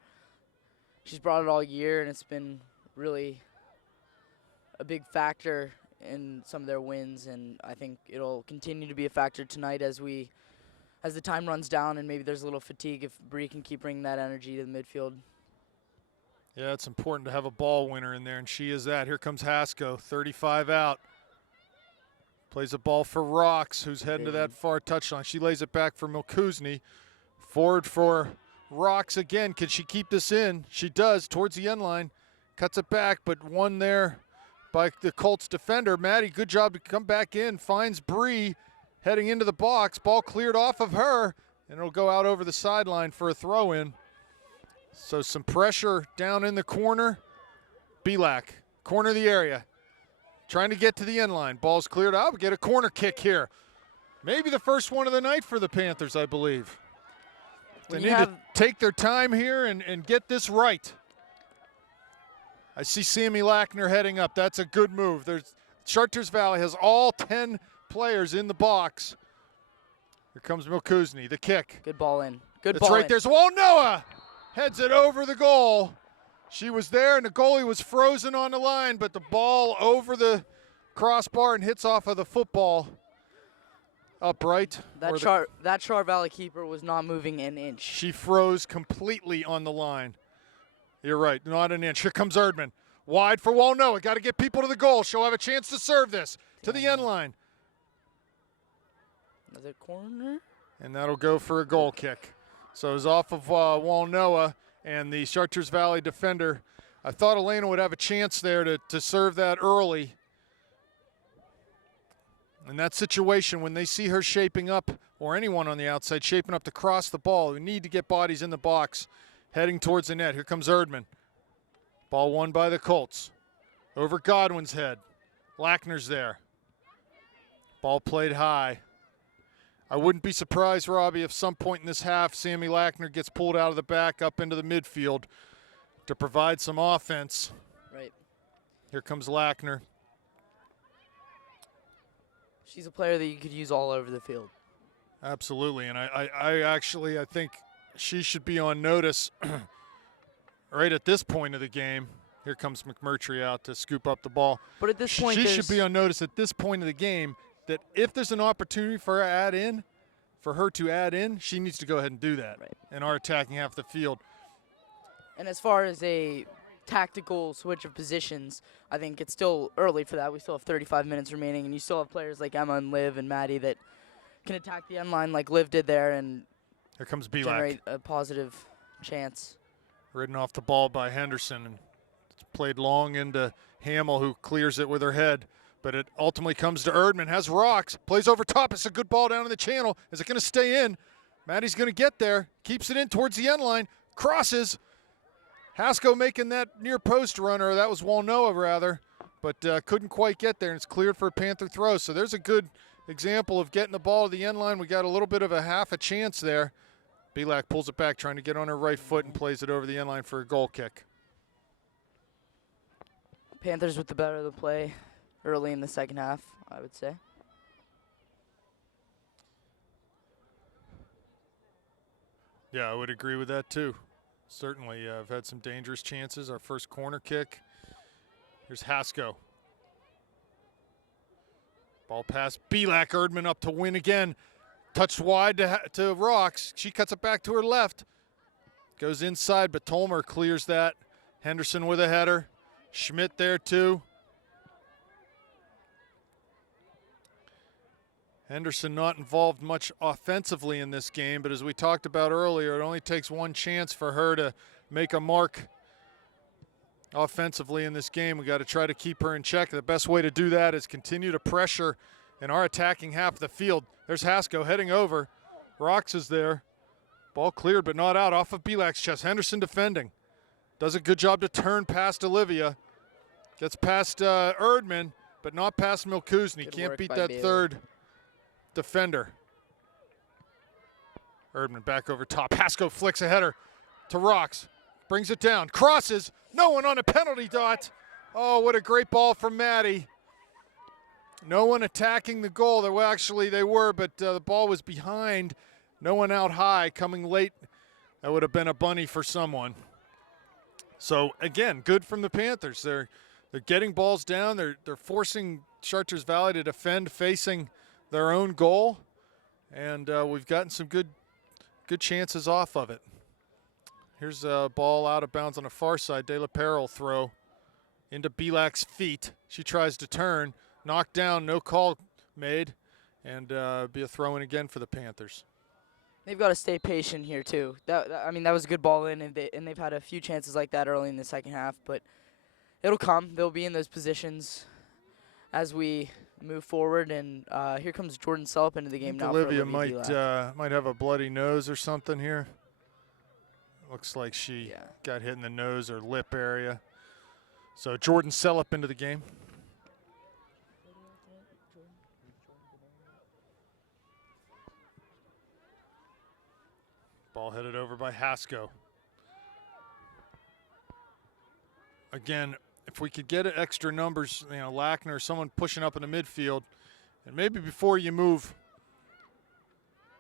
She's brought it all year, and it's been really a big factor in some of their wins, and I think it'll continue to be a factor tonight as the time runs down and maybe there's a little fatigue if Bree can keep bringing that energy to the midfield. Yeah, it's important to have a ball winner in there, and she is that. Here comes Hasko, 35 out. Plays a ball for Rocks, who's heading to that far touchline. She lays it back for Milkuzni. Forward for Rocks again. Can she keep this in? She does, towards the end line. Cuts it back, but won there by the Colts defender. Maddie, good job to come back in. Finds Bree heading into the box. Ball cleared off of her, and it'll go out over the sideline for a throw-in. So some pressure down in the corner. Belak, corner of the area, trying to get to the end line. Ball's cleared out. We get a corner kick here. Maybe the first one of the night for the Panthers, I believe. They need to take their time here and get this right. I see Sammy Lackner heading up. That's a good move. Chartiers Valley has all 10 players in the box. Here comes Milkuzny, the kick. Good ball in. Good It's ball right in. there's Noah heads it over the goal. She was there, and the goalie was frozen on the line, but the ball over the crossbar and hits off of the football upright. That Char Valley keeper was not moving an inch. She froze completely on the line. You're right, not an inch. Here comes Erdman. Wide for Walnoa. Got to get people to the goal. She'll have a chance to serve this to the end line. Another corner. And that'll go for a goal kick. So it was off of Walnoa and the Chartiers Valley defender. I thought Elena would have a chance there to serve that early. In that situation, when they see her shaping up, or anyone on the outside shaping up to cross the ball, we need to get bodies in the box heading towards the net. Here comes Erdman. Ball won by the Colts. Over Godwin's head. Lackner's there. Ball played high. I wouldn't be surprised, Robbie, if some point in this half, Sammy Lackner gets pulled out of the back up into the midfield to provide some offense. Right. Here comes Lackner. She's a player that you could use all over the field. Absolutely, and I think she should be on notice right at this point of the game. Here comes McMurtry out to scoop up the ball. But at this point, she should be on notice at this point of the game that if there's an opportunity for her to add in, she needs to go ahead and do that in our attacking half of the field. And as far as a tactical switch of positions, I think it's still early for that. We still have 35 minutes remaining, and you still have players like Emma and Liv and Maddie that can attack the end line like Liv did there and here comes Belak. Generate a positive chance. Ridden off the ball by Henderson, and it's played long into Hamill, who clears it with her head. But it ultimately comes to Erdman, has rocks, plays over top. It's a good ball down in the channel. Is it going to stay in? Maddie's going to get there, keeps it in towards the end line, crosses. Haskell making that near post runner, that was Walnoa rather, but couldn't quite get there, and it's cleared for a Panther throw. So there's a good example of getting the ball to the end line. We got a little bit of a half a chance there. Belak pulls it back, trying to get on her right foot and plays it over the end line for a goal kick. Panthers with the better of the play early in the second half, I would say. Yeah, I would agree with that too. Certainly, I've had some dangerous chances. Our first corner kick. Here's Haskell. Ball pass. Belak, Erdman up to win again. Touched wide to Rocks. She cuts it back to her left. Goes inside, but Tolmer clears that. Henderson with a header. Schmidt there too. Henderson not involved much offensively in this game, but as we talked about earlier, it only takes one chance for her to make a mark offensively in this game. We got to try to keep her in check. The best way to do that is continue to pressure in our attacking half of the field. There's Haskell heading over. Rocks is there. Ball cleared but not out off of Belak's chest. Henderson defending. Does a good job to turn past Olivia. Gets past Erdman, but not past Milkuzny. Can't beat that third defender. Erdman back over top. Haskell flicks a header to Rocks. Brings it down. Crosses. No one on a penalty dot. Oh, what a great ball from Maddie. No one attacking the goal. Well, actually, they were, but the ball was behind. No one out high. Coming late, that would have been a bunny for someone. So, again, good from the Panthers. They're getting balls down. They're forcing Chartiers Valley to defend facing their own goal, and we've gotten some good chances off of it. Here's a ball out of bounds on the far side. De La Perel throw into Belak's feet. She tries to turn, knocked down, no call made, and be a throw-in again for the Panthers. They've got to stay patient here too. That was a good ball in, and they've had a few chances like that early in the second half, but it'll come. They'll be in those positions as we move forward, and here comes Jordan Selp into the game now. Olivia might have a bloody nose or something here. Looks like she got hit in the nose or lip area. So Jordan Sellup into the game. Ball headed over by Haskell. Again, if we could get extra numbers, Lackner, someone pushing up in the midfield, and maybe before you move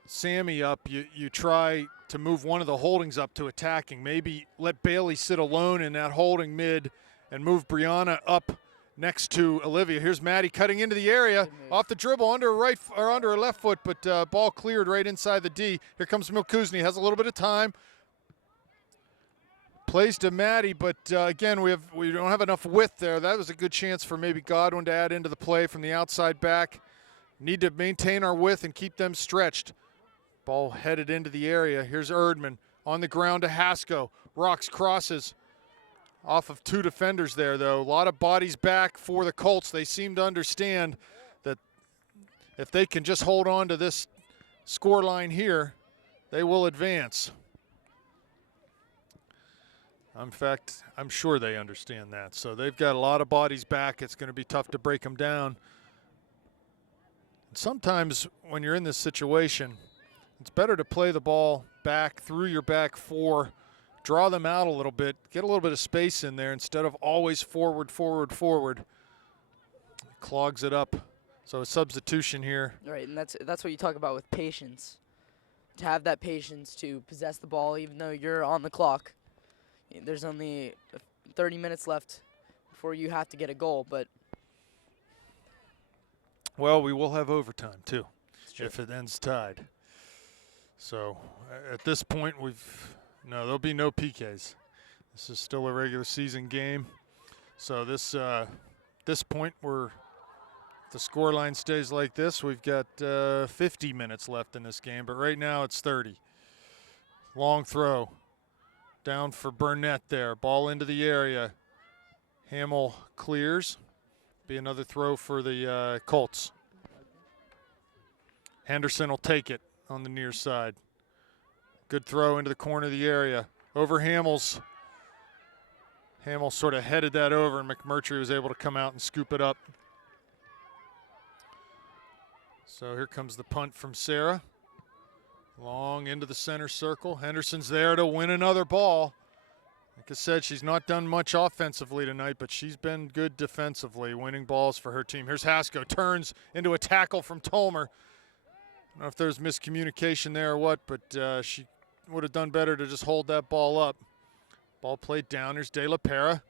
Sammy up, you try to move one of the holdings up to attacking. Maybe let Bailey sit alone in that holding mid and move Brianna up next to Olivia. Here's Maddie cutting into the area, off the dribble, under a left foot, but ball cleared right inside the D. Here comes Milkuzny, has a little bit of time. Plays to Maddie, but again, we don't have enough width there. That was a good chance for maybe Godwin to add into the play from the outside back. Need to maintain our width and keep them stretched. Ball headed into the area. Here's Erdman on the ground to Haskell. Rocks crosses off of two defenders there, though. A lot of bodies back for the Colts. They seem to understand that if they can just hold on to this score line here, they will advance. In fact, I'm sure they understand that. So they've got a lot of bodies back. It's going to be tough to break them down. And sometimes when you're in this situation, it's better to play the ball back through your back four, draw them out a little bit, get a little bit of space in there instead of always forward, forward, forward. It clogs it up. So a substitution here. Right, and that's what you talk about with patience. To have that patience to possess the ball even though you're on the clock. There's only 30 minutes left before you have to get a goal, but well, we will have overtime too if it ends tied. So at this point, there'll be no PKs. This is still a regular season game. So this point, if the scoreline stays like this, we've got 50 minutes left in this game, but right now it's 30. Long throw. Down for Burnett there. Ball into the area. Hamill clears. Be another throw for the Colts. Henderson will take it on the near side. Good throw into the corner of the area. Over Hamill's. Hamill sort of headed that over, and McMurtry was able to come out and scoop it up. So here comes the punt from Sarah. Long into the center circle. Henderson's there to win another ball. Like I said, she's not done much offensively tonight, but she's been good defensively, winning balls for her team. Here's Haskell, turns into a tackle from Tolmer. I don't know if there's miscommunication there or what, but she would have done better to just hold that ball up. Ball played down. Here's De La Pera.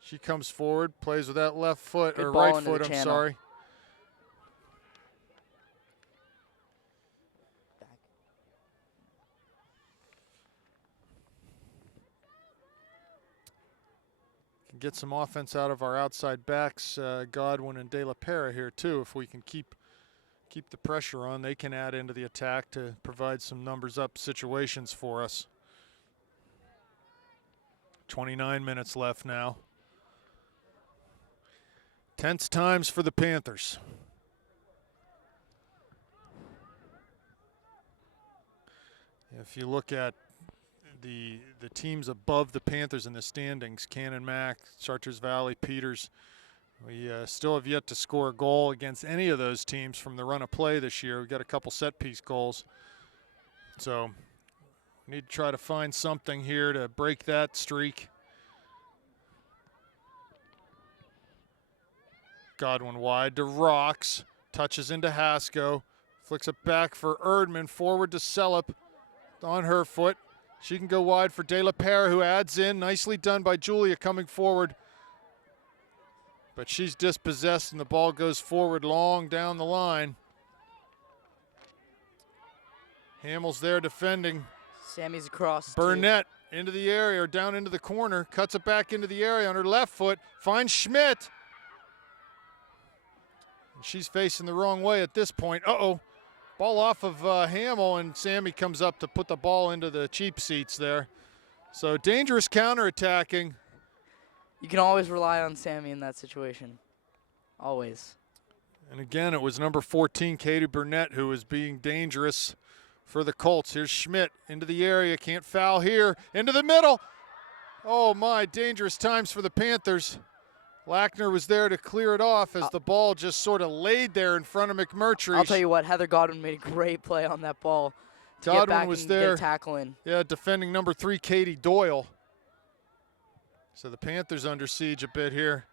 She comes forward, plays with that left foot, or right foot, I'm sorry. Get some offense out of our outside backs, Godwin and De La Pera here too. If we can keep the pressure on, they can add into the attack to provide some numbers up situations for us. 29 minutes left now. Tense times for the Panthers. If you look at the teams above the Panthers in the standings, Cannon Mac, Chartiers Valley, Peters, we still have yet to score a goal against any of those teams from the run of play this year. We've got a couple set-piece goals. So we need to try to find something here to break that streak. Godwin wide to Rocks, touches into Haskell, flicks it back for Erdman, forward to Sellup on her foot. She can go wide for De La Pera, who adds in. Nicely done by Julia coming forward. But she's dispossessed, and the ball goes forward long down the line. Hamill's there defending. Sammy's across. Burnett into the area, or down into the corner. Cuts it back into the area on her left foot. Finds Schmidt. And she's facing the wrong way at this point. Uh-oh. Ball off of Hamill, and Sammy comes up to put the ball into the cheap seats there. So dangerous counterattacking. You can always rely on Sammy in that situation. Always. And again, it was number 14, Katie Burnett, who was being dangerous for the Colts. Here's Schmidt into the area. Can't foul here. Into the middle. Oh my, dangerous times for the Panthers. Lackner was there to clear it off as the ball just sort of laid there in front of McMurtry. I'll tell you what, Heather Godwin made a great play on that ball to get back and get a tackle in. Yeah, defending number 3, Katie Doyle. So the Panthers under siege a bit here.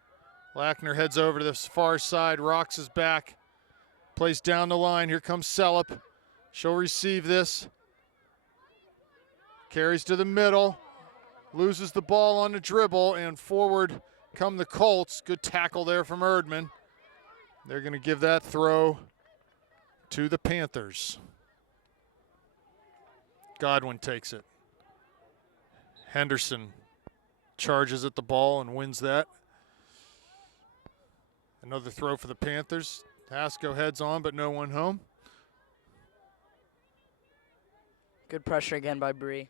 Lackner heads over to the far side, rocks his back, plays down the line. Here comes Sellup. She'll receive this. Carries to the middle, loses the ball on the dribble, and forward come the Colts. Good tackle there from Erdman. They're going to give that throw to the Panthers. Godwin takes it. Henderson charges at the ball and wins that. Another throw for the Panthers. Hasko heads on, but no one home. Good pressure again by Bree.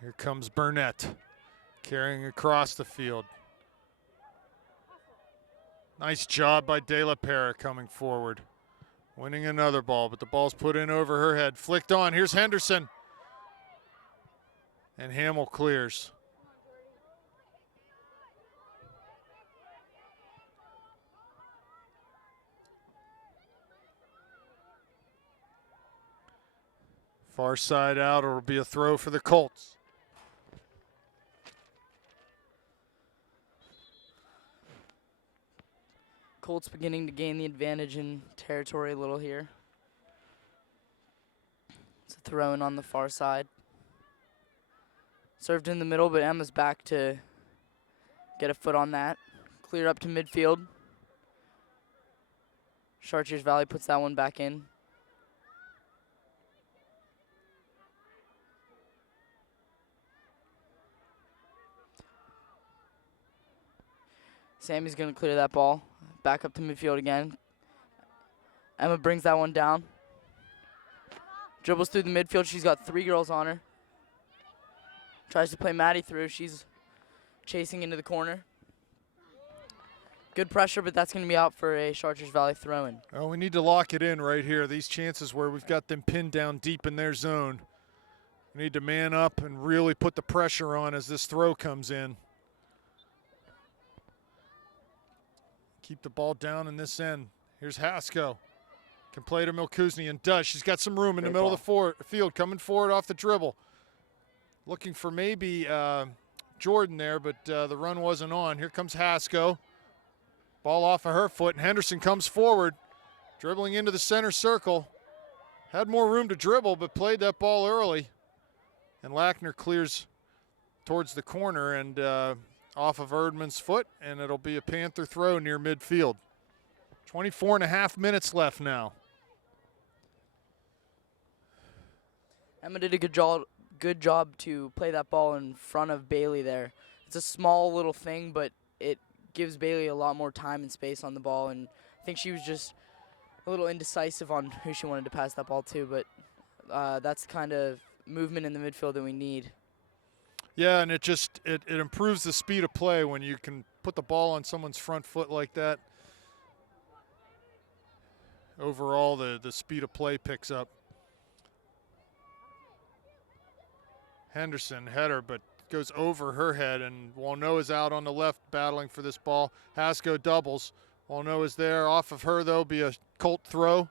Here comes Burnett carrying across the field. Nice job by De La Pera coming forward. Winning another ball, but the ball's put in over her head. Flicked on. Here's Henderson. And Hamill clears. Far side out, it'll be a throw for the Colts. Colts beginning to gain the advantage in territory a little here. It's a throw in on the far side. Served in the middle, but Emma's back to get a foot on that. Clear up to midfield. Chartiers Valley puts that one back in. Sammy's going to clear that ball. Back up to midfield again. Emma brings that one down. Dribbles through the midfield. She's got 3 girls on her. Tries to play Maddie through. She's chasing into the corner. Good pressure, but that's going to be out for a Chartiers Valley throw-in. Oh, we need to lock it in right here. These chances where we've got them pinned down deep in their zone. We need to man up and really put the pressure on as this throw comes in. Keep the ball down in this end. Here's Hasko. Can play to Milkuzny and does. She's got some room in the middle of the field, coming forward off the dribble. Looking for maybe Jordan there, but the run wasn't on. Here comes Hasko. Ball off of her foot, and Henderson comes forward, dribbling into the center circle. Had more room to dribble, but played that ball early. And Lackner clears towards the corner and off of Erdman's foot, and it'll be a Panther throw near midfield. 24.5 minutes left now. Emma did a good job to play that ball in front of Bailey there. It's a small little thing, but it gives Bailey a lot more time and space on the ball, and I think she was just a little indecisive on who she wanted to pass that ball to, but that's the kind of movement in the midfield that we need. Yeah, and it improves the speed of play when you can put the ball on someone's front foot like that. Overall, the speed of play picks up. Henderson header, but goes over her head, and Walno is out on the left battling for this ball. Hasko doubles. Walno is there. Off of her, though, be a Colt throw.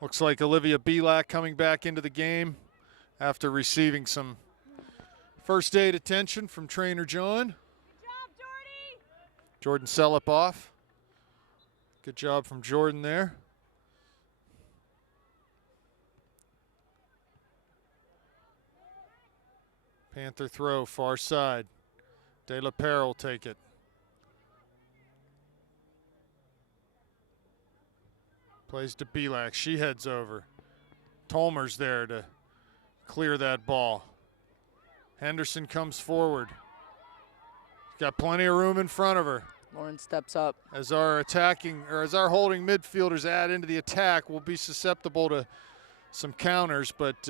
Looks like Olivia Belak coming back into the game after receiving some first aid attention from trainer John. Good job, Jordy. Jordan Sellup off. Good job from Jordan there. Panther throw, far side. De La Pera will take it. Plays to Belak. She heads over. Tolmer's there to clear that ball. Henderson comes forward. Got plenty of room in front of her. Lauren steps up. As our holding midfielders add into the attack, we'll be susceptible to some counters, but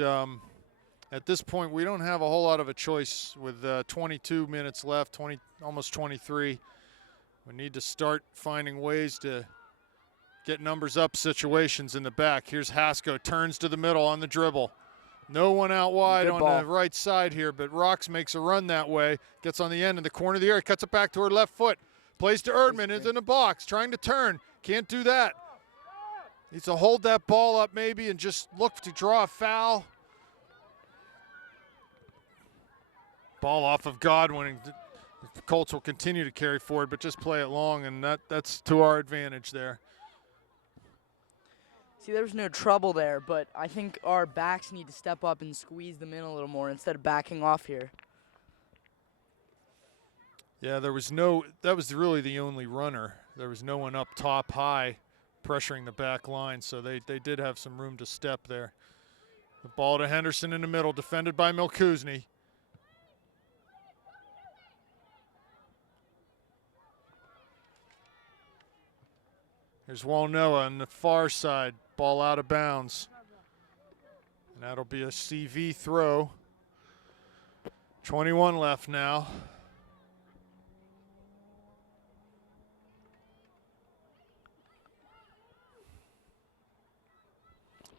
at this point we don't have a whole lot of a choice with 22 minutes left, almost 23. We need to start finding ways to get numbers up situations in the back. Here's Hasko, turns to the middle on the dribble. No one out wide on the right side here, but Rocks makes a run that way. Gets on the end in the corner of the area, cuts it back to her left foot. Plays to Erdman, is in the box, trying to turn. Can't do that. Needs to hold that ball up maybe and just look to draw a foul. Ball off of Godwin. The Colts will continue to carry forward, but just play it long, and that's to our advantage there. See, there was no trouble there, but I think our backs need to step up and squeeze them in a little more instead of backing off here. Yeah, that was really the only runner. There was no one up top high pressuring the back line, so they did have some room to step there. The ball to Henderson in the middle, defended by Milkuzni. Here's Walnoa on the far side, ball out of bounds. And that'll be a CV throw. 21 left now.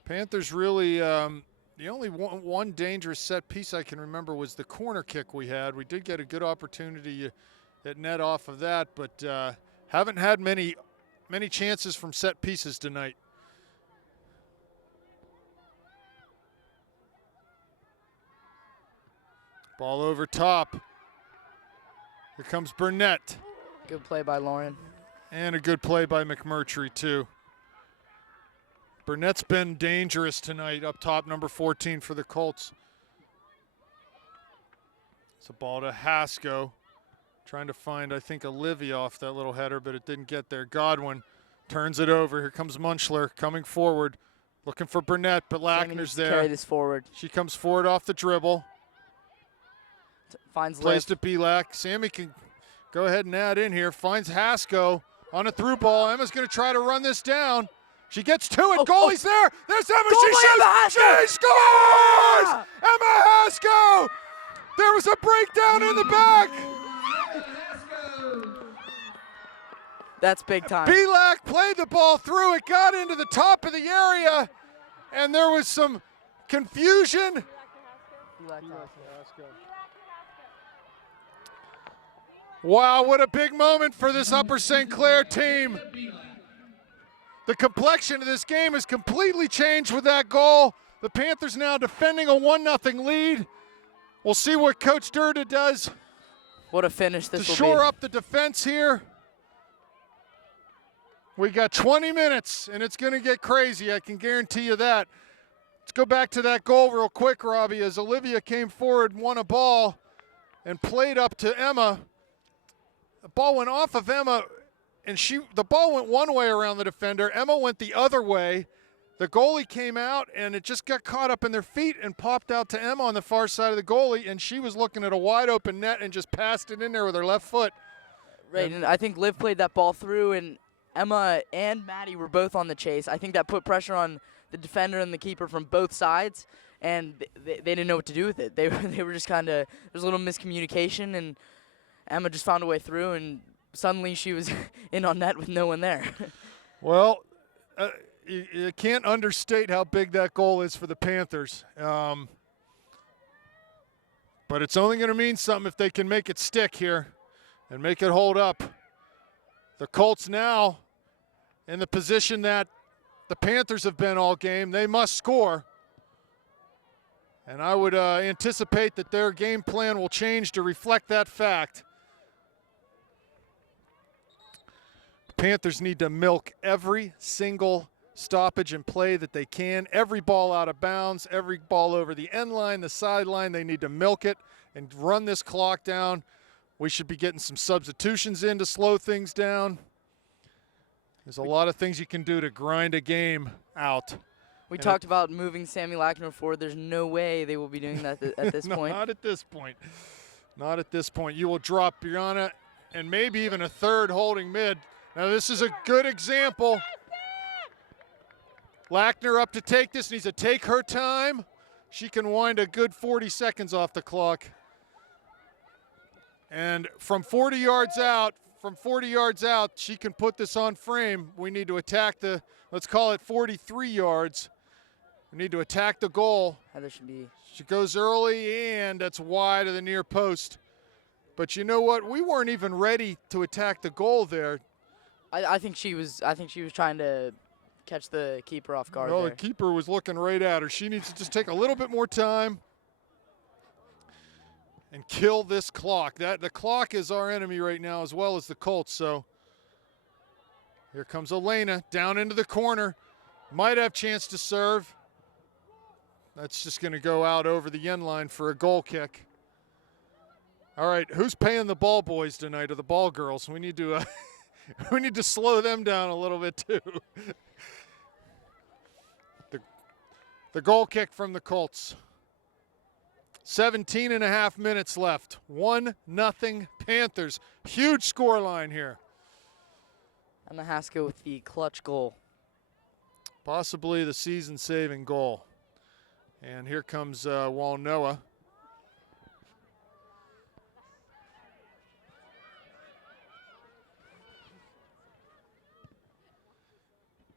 Panthers really, the only one dangerous set piece I can remember was the corner kick we had. We did get a good opportunity at net off of that, but haven't had many chances from set pieces tonight. Ball over top. Here comes Burnett. Good play by Lauren. And a good play by McMurtry, too. Burnett's been dangerous tonight up top, number 14 for the Colts. It's a ball to Hasko. Trying to find, I think, Olivia off that little header, but it didn't get there. Godwin turns it over. Here comes Munchler coming forward, looking for Burnett, but Lackner's there. Carry this forward. She comes forward off the dribble. Finds Plays to Belak. Sammy can go ahead and add in here. Finds Hasko on a through ball. Emma's going to try to run this down. She gets to it. Goalie's there. There's Emma. Goal She shoots. She scores! Yeah! Emma Hasko! There was a breakdown in the back. That's big time. Belak played the ball through. It got into the top of the area, and there was some confusion. Wow, what a big moment for this Upper St. Clair team. The complexion of this game has completely changed with that goal. The Panthers now defending a 1-0 lead. We'll see what Coach Durda does. What a finish this will be. To shore up the defense here. We got 20 minutes, and it's going to get crazy. I can guarantee you that. Let's go back to that goal real quick, Robbie, as Olivia came forward, won a ball, and played up to Emma. The ball went off of Emma, and the ball went one way around the defender. Emma went the other way. The goalie came out, and it just got caught up in their feet and popped out to Emma on the far side of the goalie, and she was looking at a wide-open net and just passed it in there with her left foot. Right, and I think Liv played that ball through, and Emma and Maddie were both on the chase. I think that put pressure on the defender and the keeper from both sides, and they didn't know what to do with it. They were just kind of, there was a little miscommunication, and Emma just found a way through, and suddenly she was in on net with no one there. Well, you can't understate how big that goal is for the Panthers. But it's only going to mean something if they can make it stick here and make it hold up. The Colts now in the position that the Panthers have been all game. They must score. And I would anticipate that their game plan will change to reflect that fact. The Panthers need to milk every single stoppage and play that they can. Every ball out of bounds, every ball over the end line, the sideline, they need to milk it and run this clock down. We should be getting some substitutions in to slow things down. There's a lot of things you can do to grind a game out. We talked about moving Sammy Lackner forward. There's no way they will be doing that at this point. Not at this point. Not at this point. You will drop Brianna and maybe even a third holding mid. Now this is a good example. Lackner up to take this, needs to take her time. She can wind a good 40 seconds off the clock. And from 40 yards out, from 40 yards out. She can put this on frame. We need to attack the, let's call it 43 yards. We need to attack the goal. Heather should be. She goes early, and that's wide of the near post. But you know what? We weren't even ready to attack the goal there. I think she was trying to catch the keeper off guard. No, there. the keeper was looking right at her. She needs to just take a little bit more time and kill this clock. The clock is our enemy right now, as well as the Colts. So here comes Elena down into the corner. Might have chance to serve. That's just going to go out over the end line for a goal kick. All right, who's paying the ball boys tonight, or the ball girls? We need to we need to slow them down a little bit too. The goal kick from the Colts. 17 and a half minutes left. 1-0 Panthers. Huge score line here. Emma Haskell with the clutch goal. Possibly the season-saving goal. And here comes Walnoa.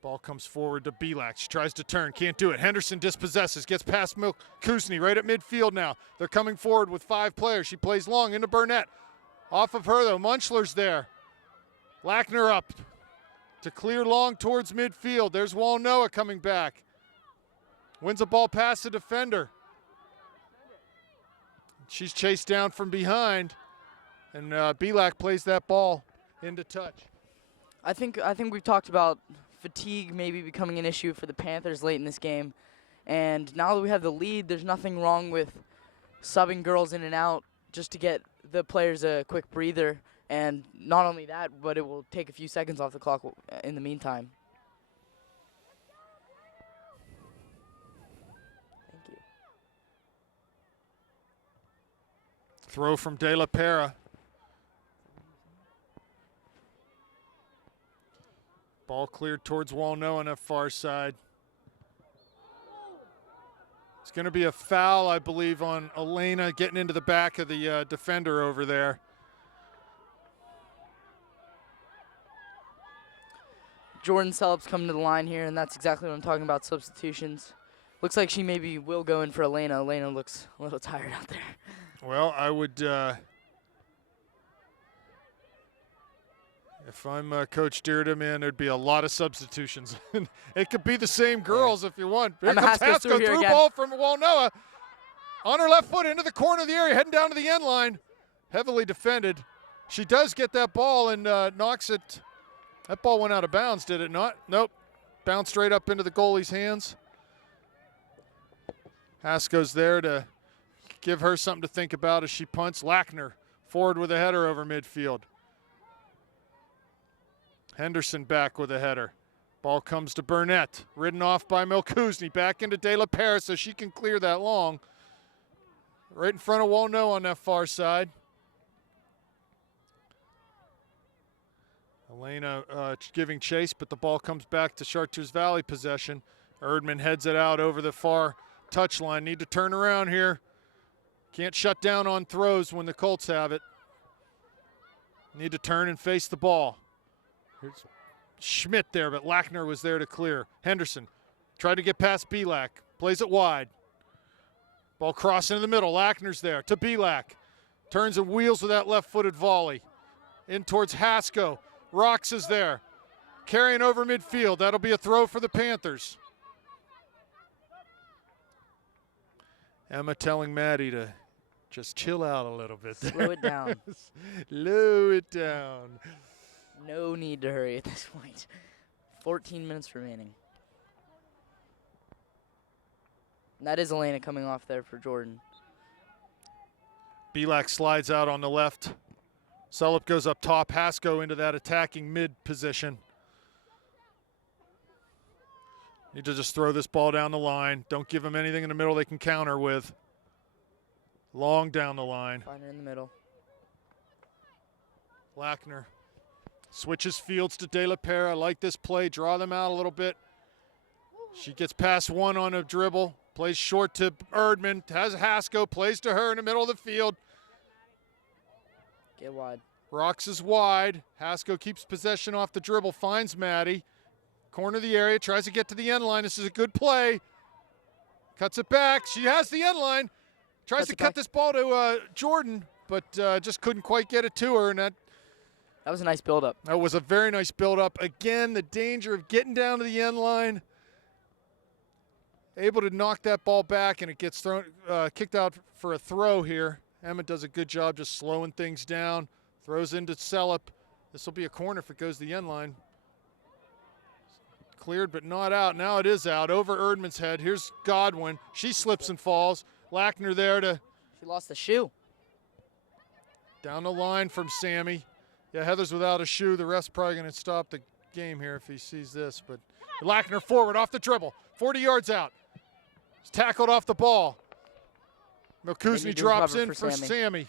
Ball comes forward to Belak. She tries to turn, can't do it. Henderson dispossesses, gets past Kuzny right at midfield now. They're coming forward with 5 players. She plays long into Burnett. Off of her, though. Munchler's there. Lackner up to clear long towards midfield. There's Walnoa coming back. Wins a ball past the defender. She's chased down from behind, and Belak plays that ball into touch. I think we've talked about fatigue maybe becoming an issue for the Panthers late in this game. And now that we have the lead, there's nothing wrong with subbing girls in and out just to get the players a quick breather. And not only that, but it will take a few seconds off the clock in the meantime. Thank you. Throw from De La Pera. Ball cleared towards Walnoa on that far side. It's going to be a foul, I believe, on Elena getting into the back of the defender over there. Jordan Selup's coming to the line here, and that's exactly what I'm talking about, substitutions. Looks like she maybe will go in for Elena. Elena looks a little tired out there. Well, I would, if I'm Coach Dearda, man, there'd be a lot of substitutions. It could be the same girls if you want. Here comes Haskell, through ball from Walnoa. On her left foot into the corner of the area, heading down to the end line. Heavily defended. She does get that ball and knocks it. That ball went out of bounds, did it not? Nope. Bounced straight up into the goalie's hands. Haskell's there to give her something to think about as she punts. Lackner forward with a header over midfield. Henderson back with a header. Ball comes to Burnett. Ridden off by Milkuzny. Back into De La Pera so she can clear that long. Right in front of Walnoa on that far side. Elena giving chase, but the ball comes back to Chartiers Valley possession. Erdman heads it out over the far touchline. Need to turn around here. Can't shut down on throws when the Colts have it. Need to turn and face the ball. Here's Schmidt there, but Lackner was there to clear. Henderson tried to get past Belak. Plays it wide. Ball crossing in the middle. Lackner's there to Belak. Turns and wheels with that left-footed volley. In towards Haskell. Rocks is there. Carrying over midfield. That'll be a throw for the Panthers. Emma telling Maddie to just chill out a little bit. Slow it down. Slow it down. No need to hurry at this point. 14 minutes remaining. And that is Elena coming off there for Jordan. Belak slides out on the left. Sulup goes up top. Haskell into that attacking mid position. Need to just throw this ball down the line. Don't give them anything in the middle they can counter with. Long down the line. Find her in the middle. Lackner switches fields to De La Pera. I like this play. Draw them out a little bit. She gets past one on a dribble. Plays short to Erdman. Has Haskell. Plays to her in the middle of the field. Get wide. Rocks is wide. Haskell keeps possession off the dribble, finds Maddie. Corner of the area, tries to get to the end line. This is a good play. Cuts it back. She has the end line. Tries to cut this ball to Jordan, but just couldn't quite get it to her. And that was a nice build-up. That was a very nice build-up. Again, the danger of getting down to the end line. Able to knock that ball back, and it gets thrown, kicked out for a throw here. Emma does a good job just slowing things down. Throws into Celup. This will be a corner if it goes to the end line. Cleared but not out. Now it is out over Erdman's head. Here's Godwin. She slips and falls. Lackner there to. She lost the shoe. Down the line from Sammy. Yeah, Heather's without a shoe. The ref's probably going to stop the game here if he sees this. But Lackner forward off the dribble. 40 yards out. He's tackled off the ball. Milkuzni drops in for Sammy.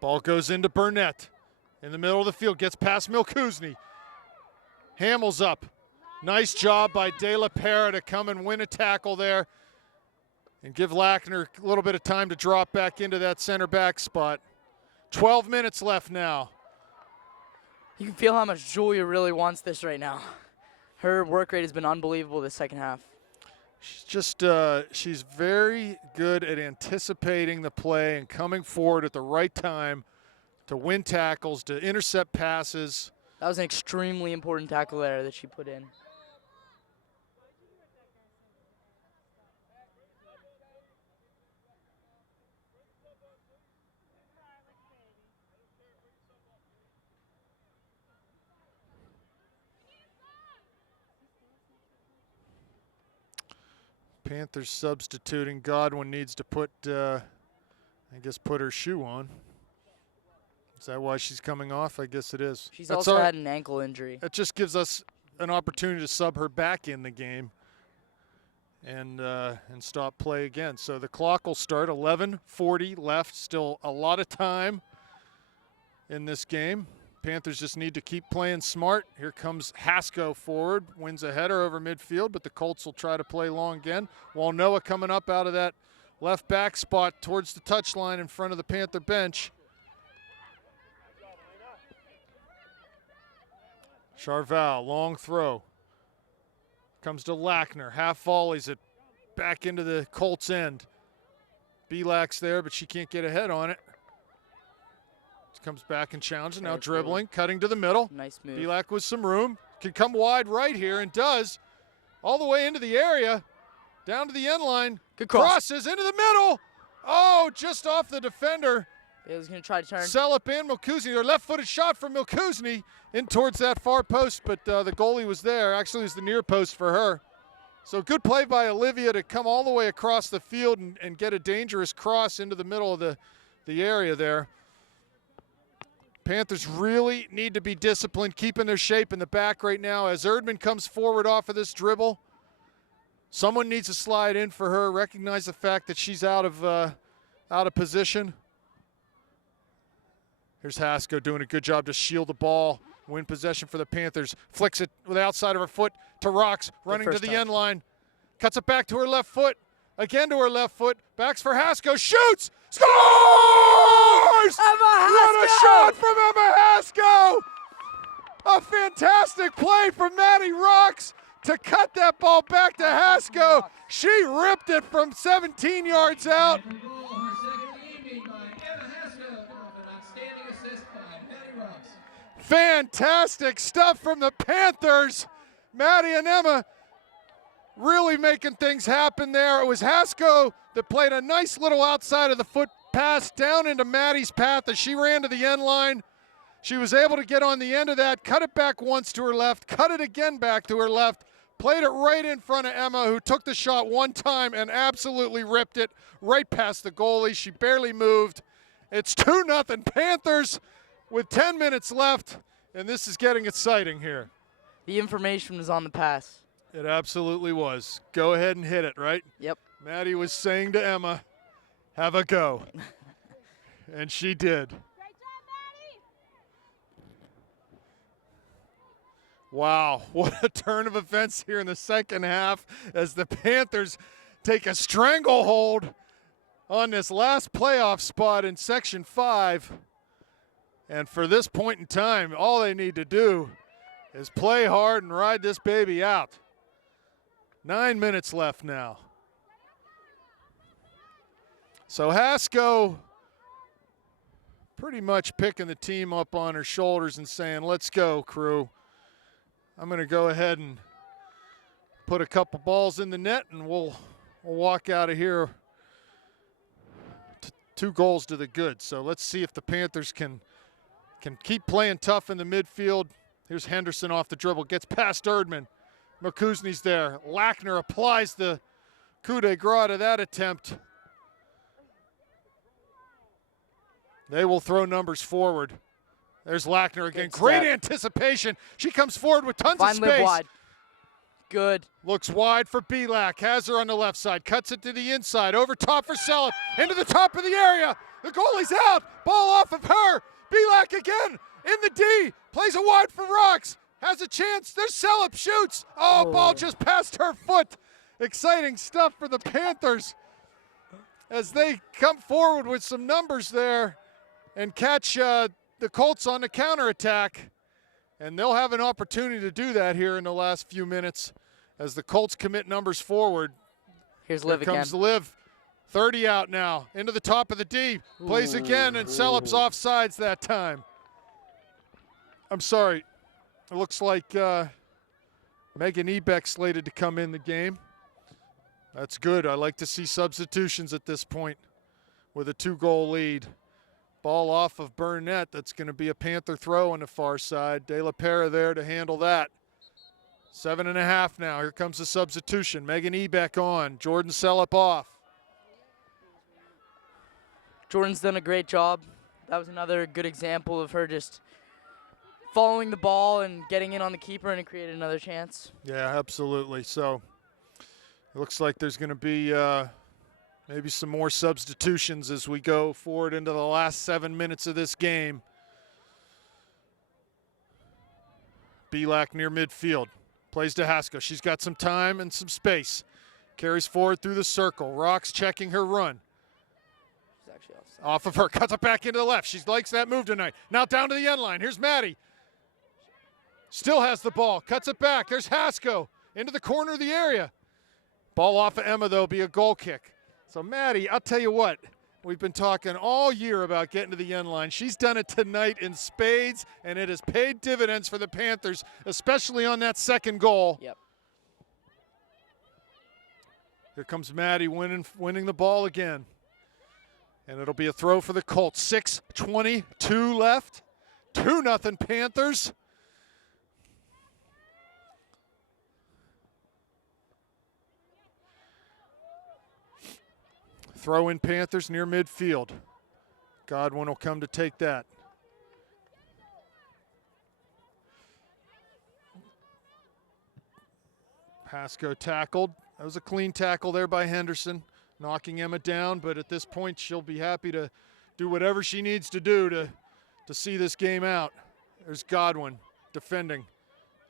Ball goes into Burnett. In the middle of the field. Gets past Milkuzni. Hamill's up. Nice job by De La Pera to come and win a tackle there and give Lackner a little bit of time to drop back into that center back spot. 12 minutes left now. You can feel how much Julia really wants this right now. Her work rate has been unbelievable this second half. She's just, she's very good at anticipating the play and coming forward at the right time to win tackles, to intercept passes. That was an extremely important tackle there that she put in. Panthers substituting. Godwin needs to put, I guess, put her shoe on. Is that why she's coming off? I guess it is. She's also had an ankle injury. That just gives us an opportunity to sub her back in the game and stop play again. So the clock will start. 11:40 left. Still a lot of time in this game. Panthers just need to keep playing smart. Here comes Haskell forward, wins a header over midfield, but the Colts will try to play long again. Walnoa coming up out of that left back spot towards the touchline in front of the Panther bench. Charval, long throw. Comes to Lackner, half volleys it back into the Colts end. Belak's there, but she can't get ahead on it. Comes back and challenges, now dribbling, cutting to the middle. Nice move. Belak with some room. Can come wide right here and does. All the way into the area. Down to the end line. Good cross. Crosses into the middle. Oh, just off the defender. He was going to try to turn. Celup and Milkuzni. Their left-footed shot from Milkuzni in towards that far post, but the goalie was there. Actually, it was the near post for her. So good play by Olivia to come all the way across the field and get a dangerous cross into the middle of the area there. Panthers really need to be disciplined, keeping their shape in the back right now as Erdman comes forward off of this dribble. Someone needs to slide in for her, recognize the fact that she's out of position. Here's Haskell doing a good job to shield the ball, win possession for the Panthers. Flicks it with the outside of her foot to Rocks, running to the end line. Cuts it back to her left foot, again to her left foot, backs for Haskell, shoots, scores! What a shot from Emma Haskell! A fantastic play from Maddie Rocks to cut that ball back to Haskell. She ripped it from 17 yards out. Fantastic stuff from the Panthers. Maddie and Emma really making things happen there. It was Haskell that played a nice little outside of the foot pass down into Maddie's path as she ran to the end line. She was able to get on the end of that, cut it back once to her left, cut it again back to her left, played it right in front of Emma, who took the shot one time and absolutely ripped it right past the goalie. She barely moved. It's 2-0 Panthers with 10 minutes left, and this is getting exciting here. The information was on the pass. It absolutely was. Go ahead and hit it, right? Yep. Maddie was saying to Emma, have a go. And she did. Great job, Maddie. Wow, what a turn of events here in the second half as the Panthers take a stranglehold on this last playoff spot in Section 5. And for this point in time, all they need to do is play hard and ride this baby out. 9 minutes left now. So Hasko pretty much picking the team up on her shoulders and saying, let's go, crew. I'm going to go ahead and put a couple balls in the net, and we'll walk out of here 2 goals to the good. So let's see if the Panthers can keep playing tough in the midfield. Here's Henderson off the dribble, gets past Erdman. Makuzny's there. Lackner applies the coup de grace to that attempt. They will throw numbers forward. There's Lackner again. Great anticipation. She comes forward with tons of space. Live wide. Good. Looks wide for Belak. Has her on the left side. Cuts it to the inside. Over top for Sellepp. Into the top of the area. The goalie's out. Ball off of her. Belak again in the D. Plays it wide for Rocks. Has a chance. There's Sellepp. Shoots. Oh, ball just passed her foot. Exciting stuff for the Panthers as they come forward with some numbers there and catch the Colts on the counterattack. And they'll have an opportunity to do that here in the last few minutes as the Colts commit numbers forward. Here's Liv again. Here comes Liv. 30 out now. Into the top of the D. Plays again, and Sellepp's offsides that time. I'm sorry. It looks like Megan Ebeck slated to come in the game. That's good. I like to see substitutions at this point with a 2-goal lead. Ball off of Burnett. That's going to be a Panther throw on the far side. De La Pera there to handle that. 7.5 now. Here comes the substitution. Megan Ebeck on. Jordan Sellepp off. Jordan's done a great job. That was another good example of her just following the ball and getting in on the keeper, and it created another chance. Yeah, absolutely. So it looks like there's going to be maybe some more substitutions as we go forward into the last 7 minutes of this game. Belak near midfield. Plays to Hasko. She's got some time and some space. Carries forward through the circle. Rocks checking her run. She's actually offside. Off of her. Cuts it back into the left. She likes that move tonight. Now down to the end line. Here's Maddie. Still has the ball. Cuts it back. There's Hasko. Into the corner of the area. Ball off of Emma, though, be a goal kick. So, Maddie, I'll tell you what, we've been talking all year about getting to the end line. She's done it tonight in spades, and it has paid dividends for the Panthers, especially on that second goal. Yep. Here comes Maddie winning the ball again. And it'll be a throw for the Colts. 6:22 left. 2-0 Panthers. Throw in Panthers near midfield. Godwin will come to take that. Hasko tackled. That was a clean tackle there by Henderson, knocking Emma down, but at this point she'll be happy to do whatever she needs to do to see this game out. There's Godwin defending.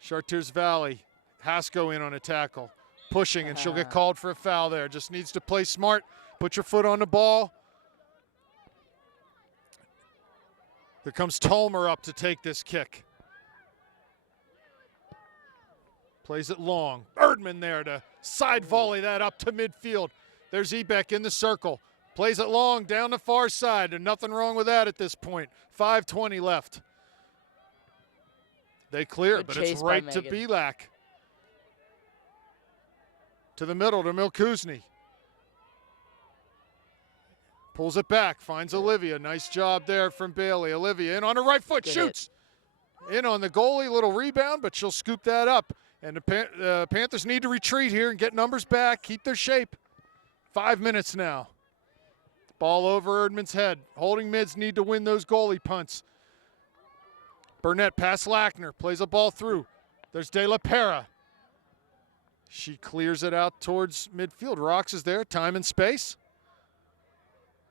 Chartiers Valley. Hasko in on a tackle. Pushing, and she'll get called for a foul there. Just needs to play smart. Put your foot on the ball. Here comes Tolmer up to take this kick. Plays it long. Erdman there to side volley that up to midfield. There's Ebeck in the circle. Plays it long down the far side, and nothing wrong with that at this point. 5:20 left. They clear, Good but chase it's by right to Megan. Belak. To the middle to Milkuzni. Pulls it back, finds Olivia. Nice job there from Bailey. Olivia in on her right foot, Good shoots. In on the goalie, little rebound, but she'll scoop that up. And the Panthers need to retreat here and get numbers back, keep their shape. 5 minutes now. Ball over Erdman's head. Holding mids need to win those goalie punts. Burnett past Lackner, plays a ball through. There's De La Pera. She clears it out towards midfield. Rocks is there, time and space.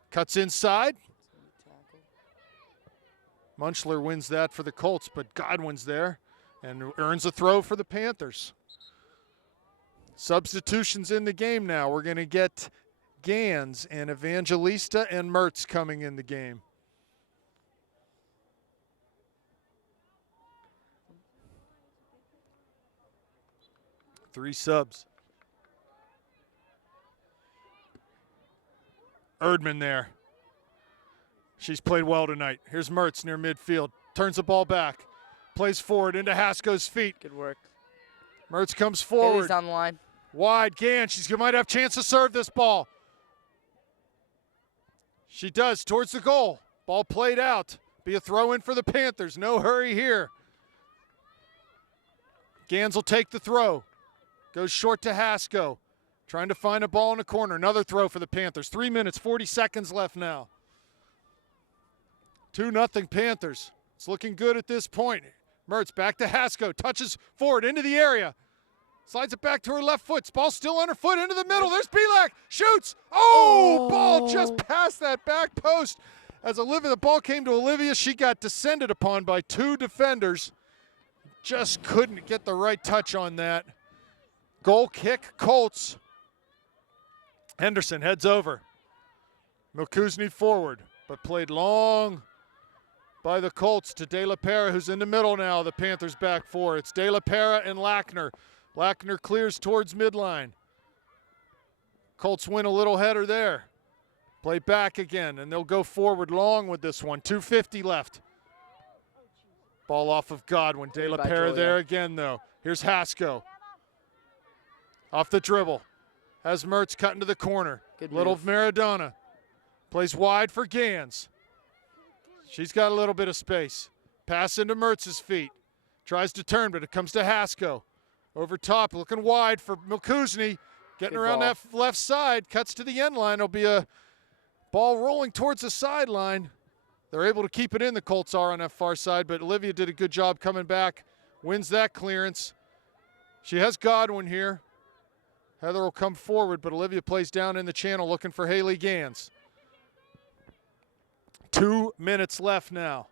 Cuts inside. Munchler wins that for the Colts, but Godwin's there and earns a throw for the Panthers. Substitutions in the game now. We're going to get Gans, and Evangelista and Mertz coming in the game. Three subs. Erdman there. She's played well tonight. Here's Mertz near midfield. Turns the ball back. Plays forward into Hasko's feet. Good work. Mertz comes Haley's forward. down the line. Wide. Gans. She might have a chance to serve this ball. She does. Towards the goal. Ball played out. Be a throw in for the Panthers. No hurry here. Gans will take the throw. Goes short to Hasko. Trying to find a ball in the corner. Another throw for the Panthers. 3 minutes, 40 seconds left now. 2-0 Panthers. It's looking good at this point. Mertz back to Hasko. Touches forward into the area. Slides it back to her left foot. Ball still on her foot into the middle. There's Belak. Shoots. Oh, ball just past that back post. As the ball came to Olivia, she got descended upon by two defenders. Just couldn't get the right touch on that. Goal kick, Colts. Henderson heads over. Milkuzni forward, but played long by the Colts to De La Pera, who's in the middle now. The Panthers back four. It's De La Pera and Lackner. Lackner clears towards midline. Colts win a little header there. Play back again, and they'll go forward long with this one. 2:50 left. Ball off of Godwin. De La Pera there again, though. Here's Hasko. Off the dribble. Has Mertz cut into the corner. Good little move. Maradona. Plays wide for Gans. She's got a little bit of space. Pass into Mertz's feet. Tries to turn, but it comes to Hasko. Over top, looking wide for Milkuzni. Getting Good around ball. that left side. Cuts to the end line. It'll be a ball rolling towards the sideline. They're able to keep it in, the Colts are on that far side, but Olivia did a good job coming back. Wins that clearance. She has Godwin here. Heather will come forward, but Olivia plays down in the channel looking for Haley Gans. 2 minutes left now.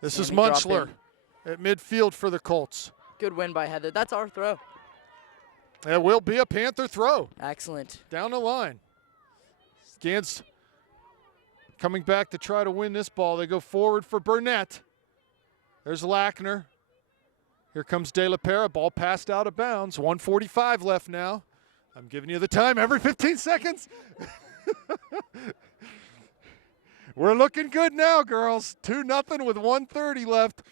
This is Sammy drop Munchler at midfield for the Colts. Good win by Heather. That's our throw. It will be a Panther throw Excellent. down the line. Gans coming back to try to win this ball. They go forward for Burnett. There's Lackner. Here comes De La Pera. Ball passed out of bounds. 1:45 left now. I'm giving you the time every 15 seconds. We're looking good now, girls. 2-0 with 1:30 left.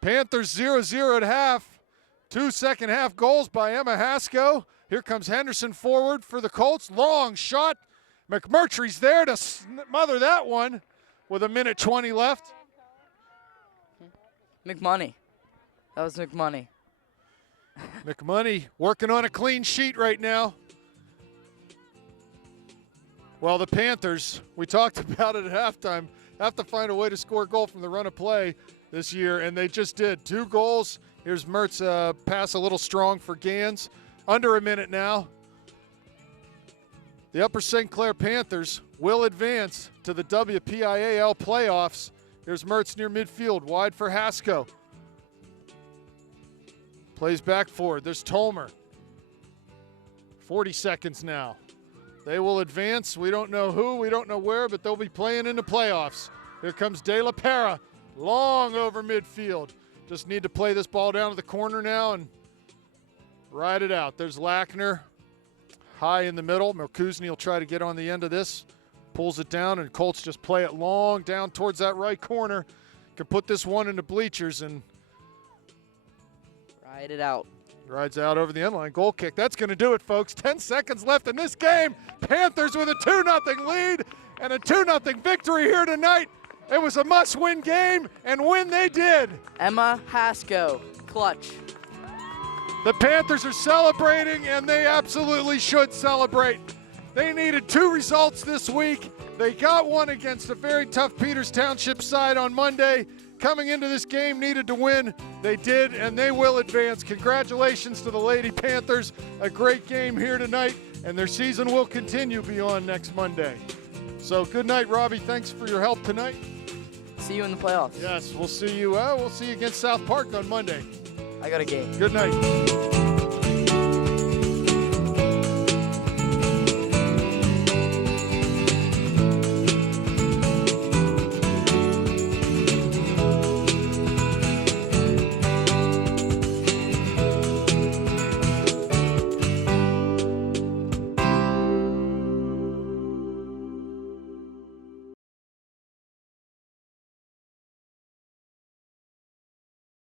Panthers 0-0 at half. 2 second half goals by Emma Hasko. Here comes Henderson forward for the Colts. Long shot. McMurtry's there to smother that one with 1:20 left. McMoney. That was McMoney. McMoney working on a clean sheet right now. Well, the Panthers, we talked about it at halftime, have to find a way to score a goal from the run of play this year, and they just did. 2 goals. Here's Mertz, pass a little strong for Gans. Under a minute now. The Upper St. Clair Panthers will advance to the WPIAL playoffs. Here's Mertz near midfield, wide for Hasko. Plays back forward. There's Tolmer. 40 seconds now. They will advance. We don't know who, we don't know where, but they'll be playing in the playoffs. Here comes De La Pera, long over midfield. Just need to play this ball down to the corner now and ride it out. There's Lackner, high in the middle. Milkuzni will try to get on the end of this. Pulls it down, and Colts just play it long down towards that right corner. Can put this one into bleachers and Ride it out. rides out over the end line. Goal kick. That's going to do it, folks. 10 seconds left in this game. Panthers with a 2-0 lead and a 2-0 victory here tonight. It was a must-win game, and win they did. Emma Hasko. Clutch. The Panthers are celebrating, and they absolutely should celebrate. They needed 2 results this week. They got one against a very tough Peters Township side on Monday. Coming into this game, needed to win. They did, and they will advance. Congratulations to the Lady Panthers. A great game here tonight, and their season will continue beyond next Monday. So good night, Robbie. Thanks for your help tonight. See you in the playoffs. Yes, we'll see you. We'll see you against South Park on Monday. I got a game. Good night.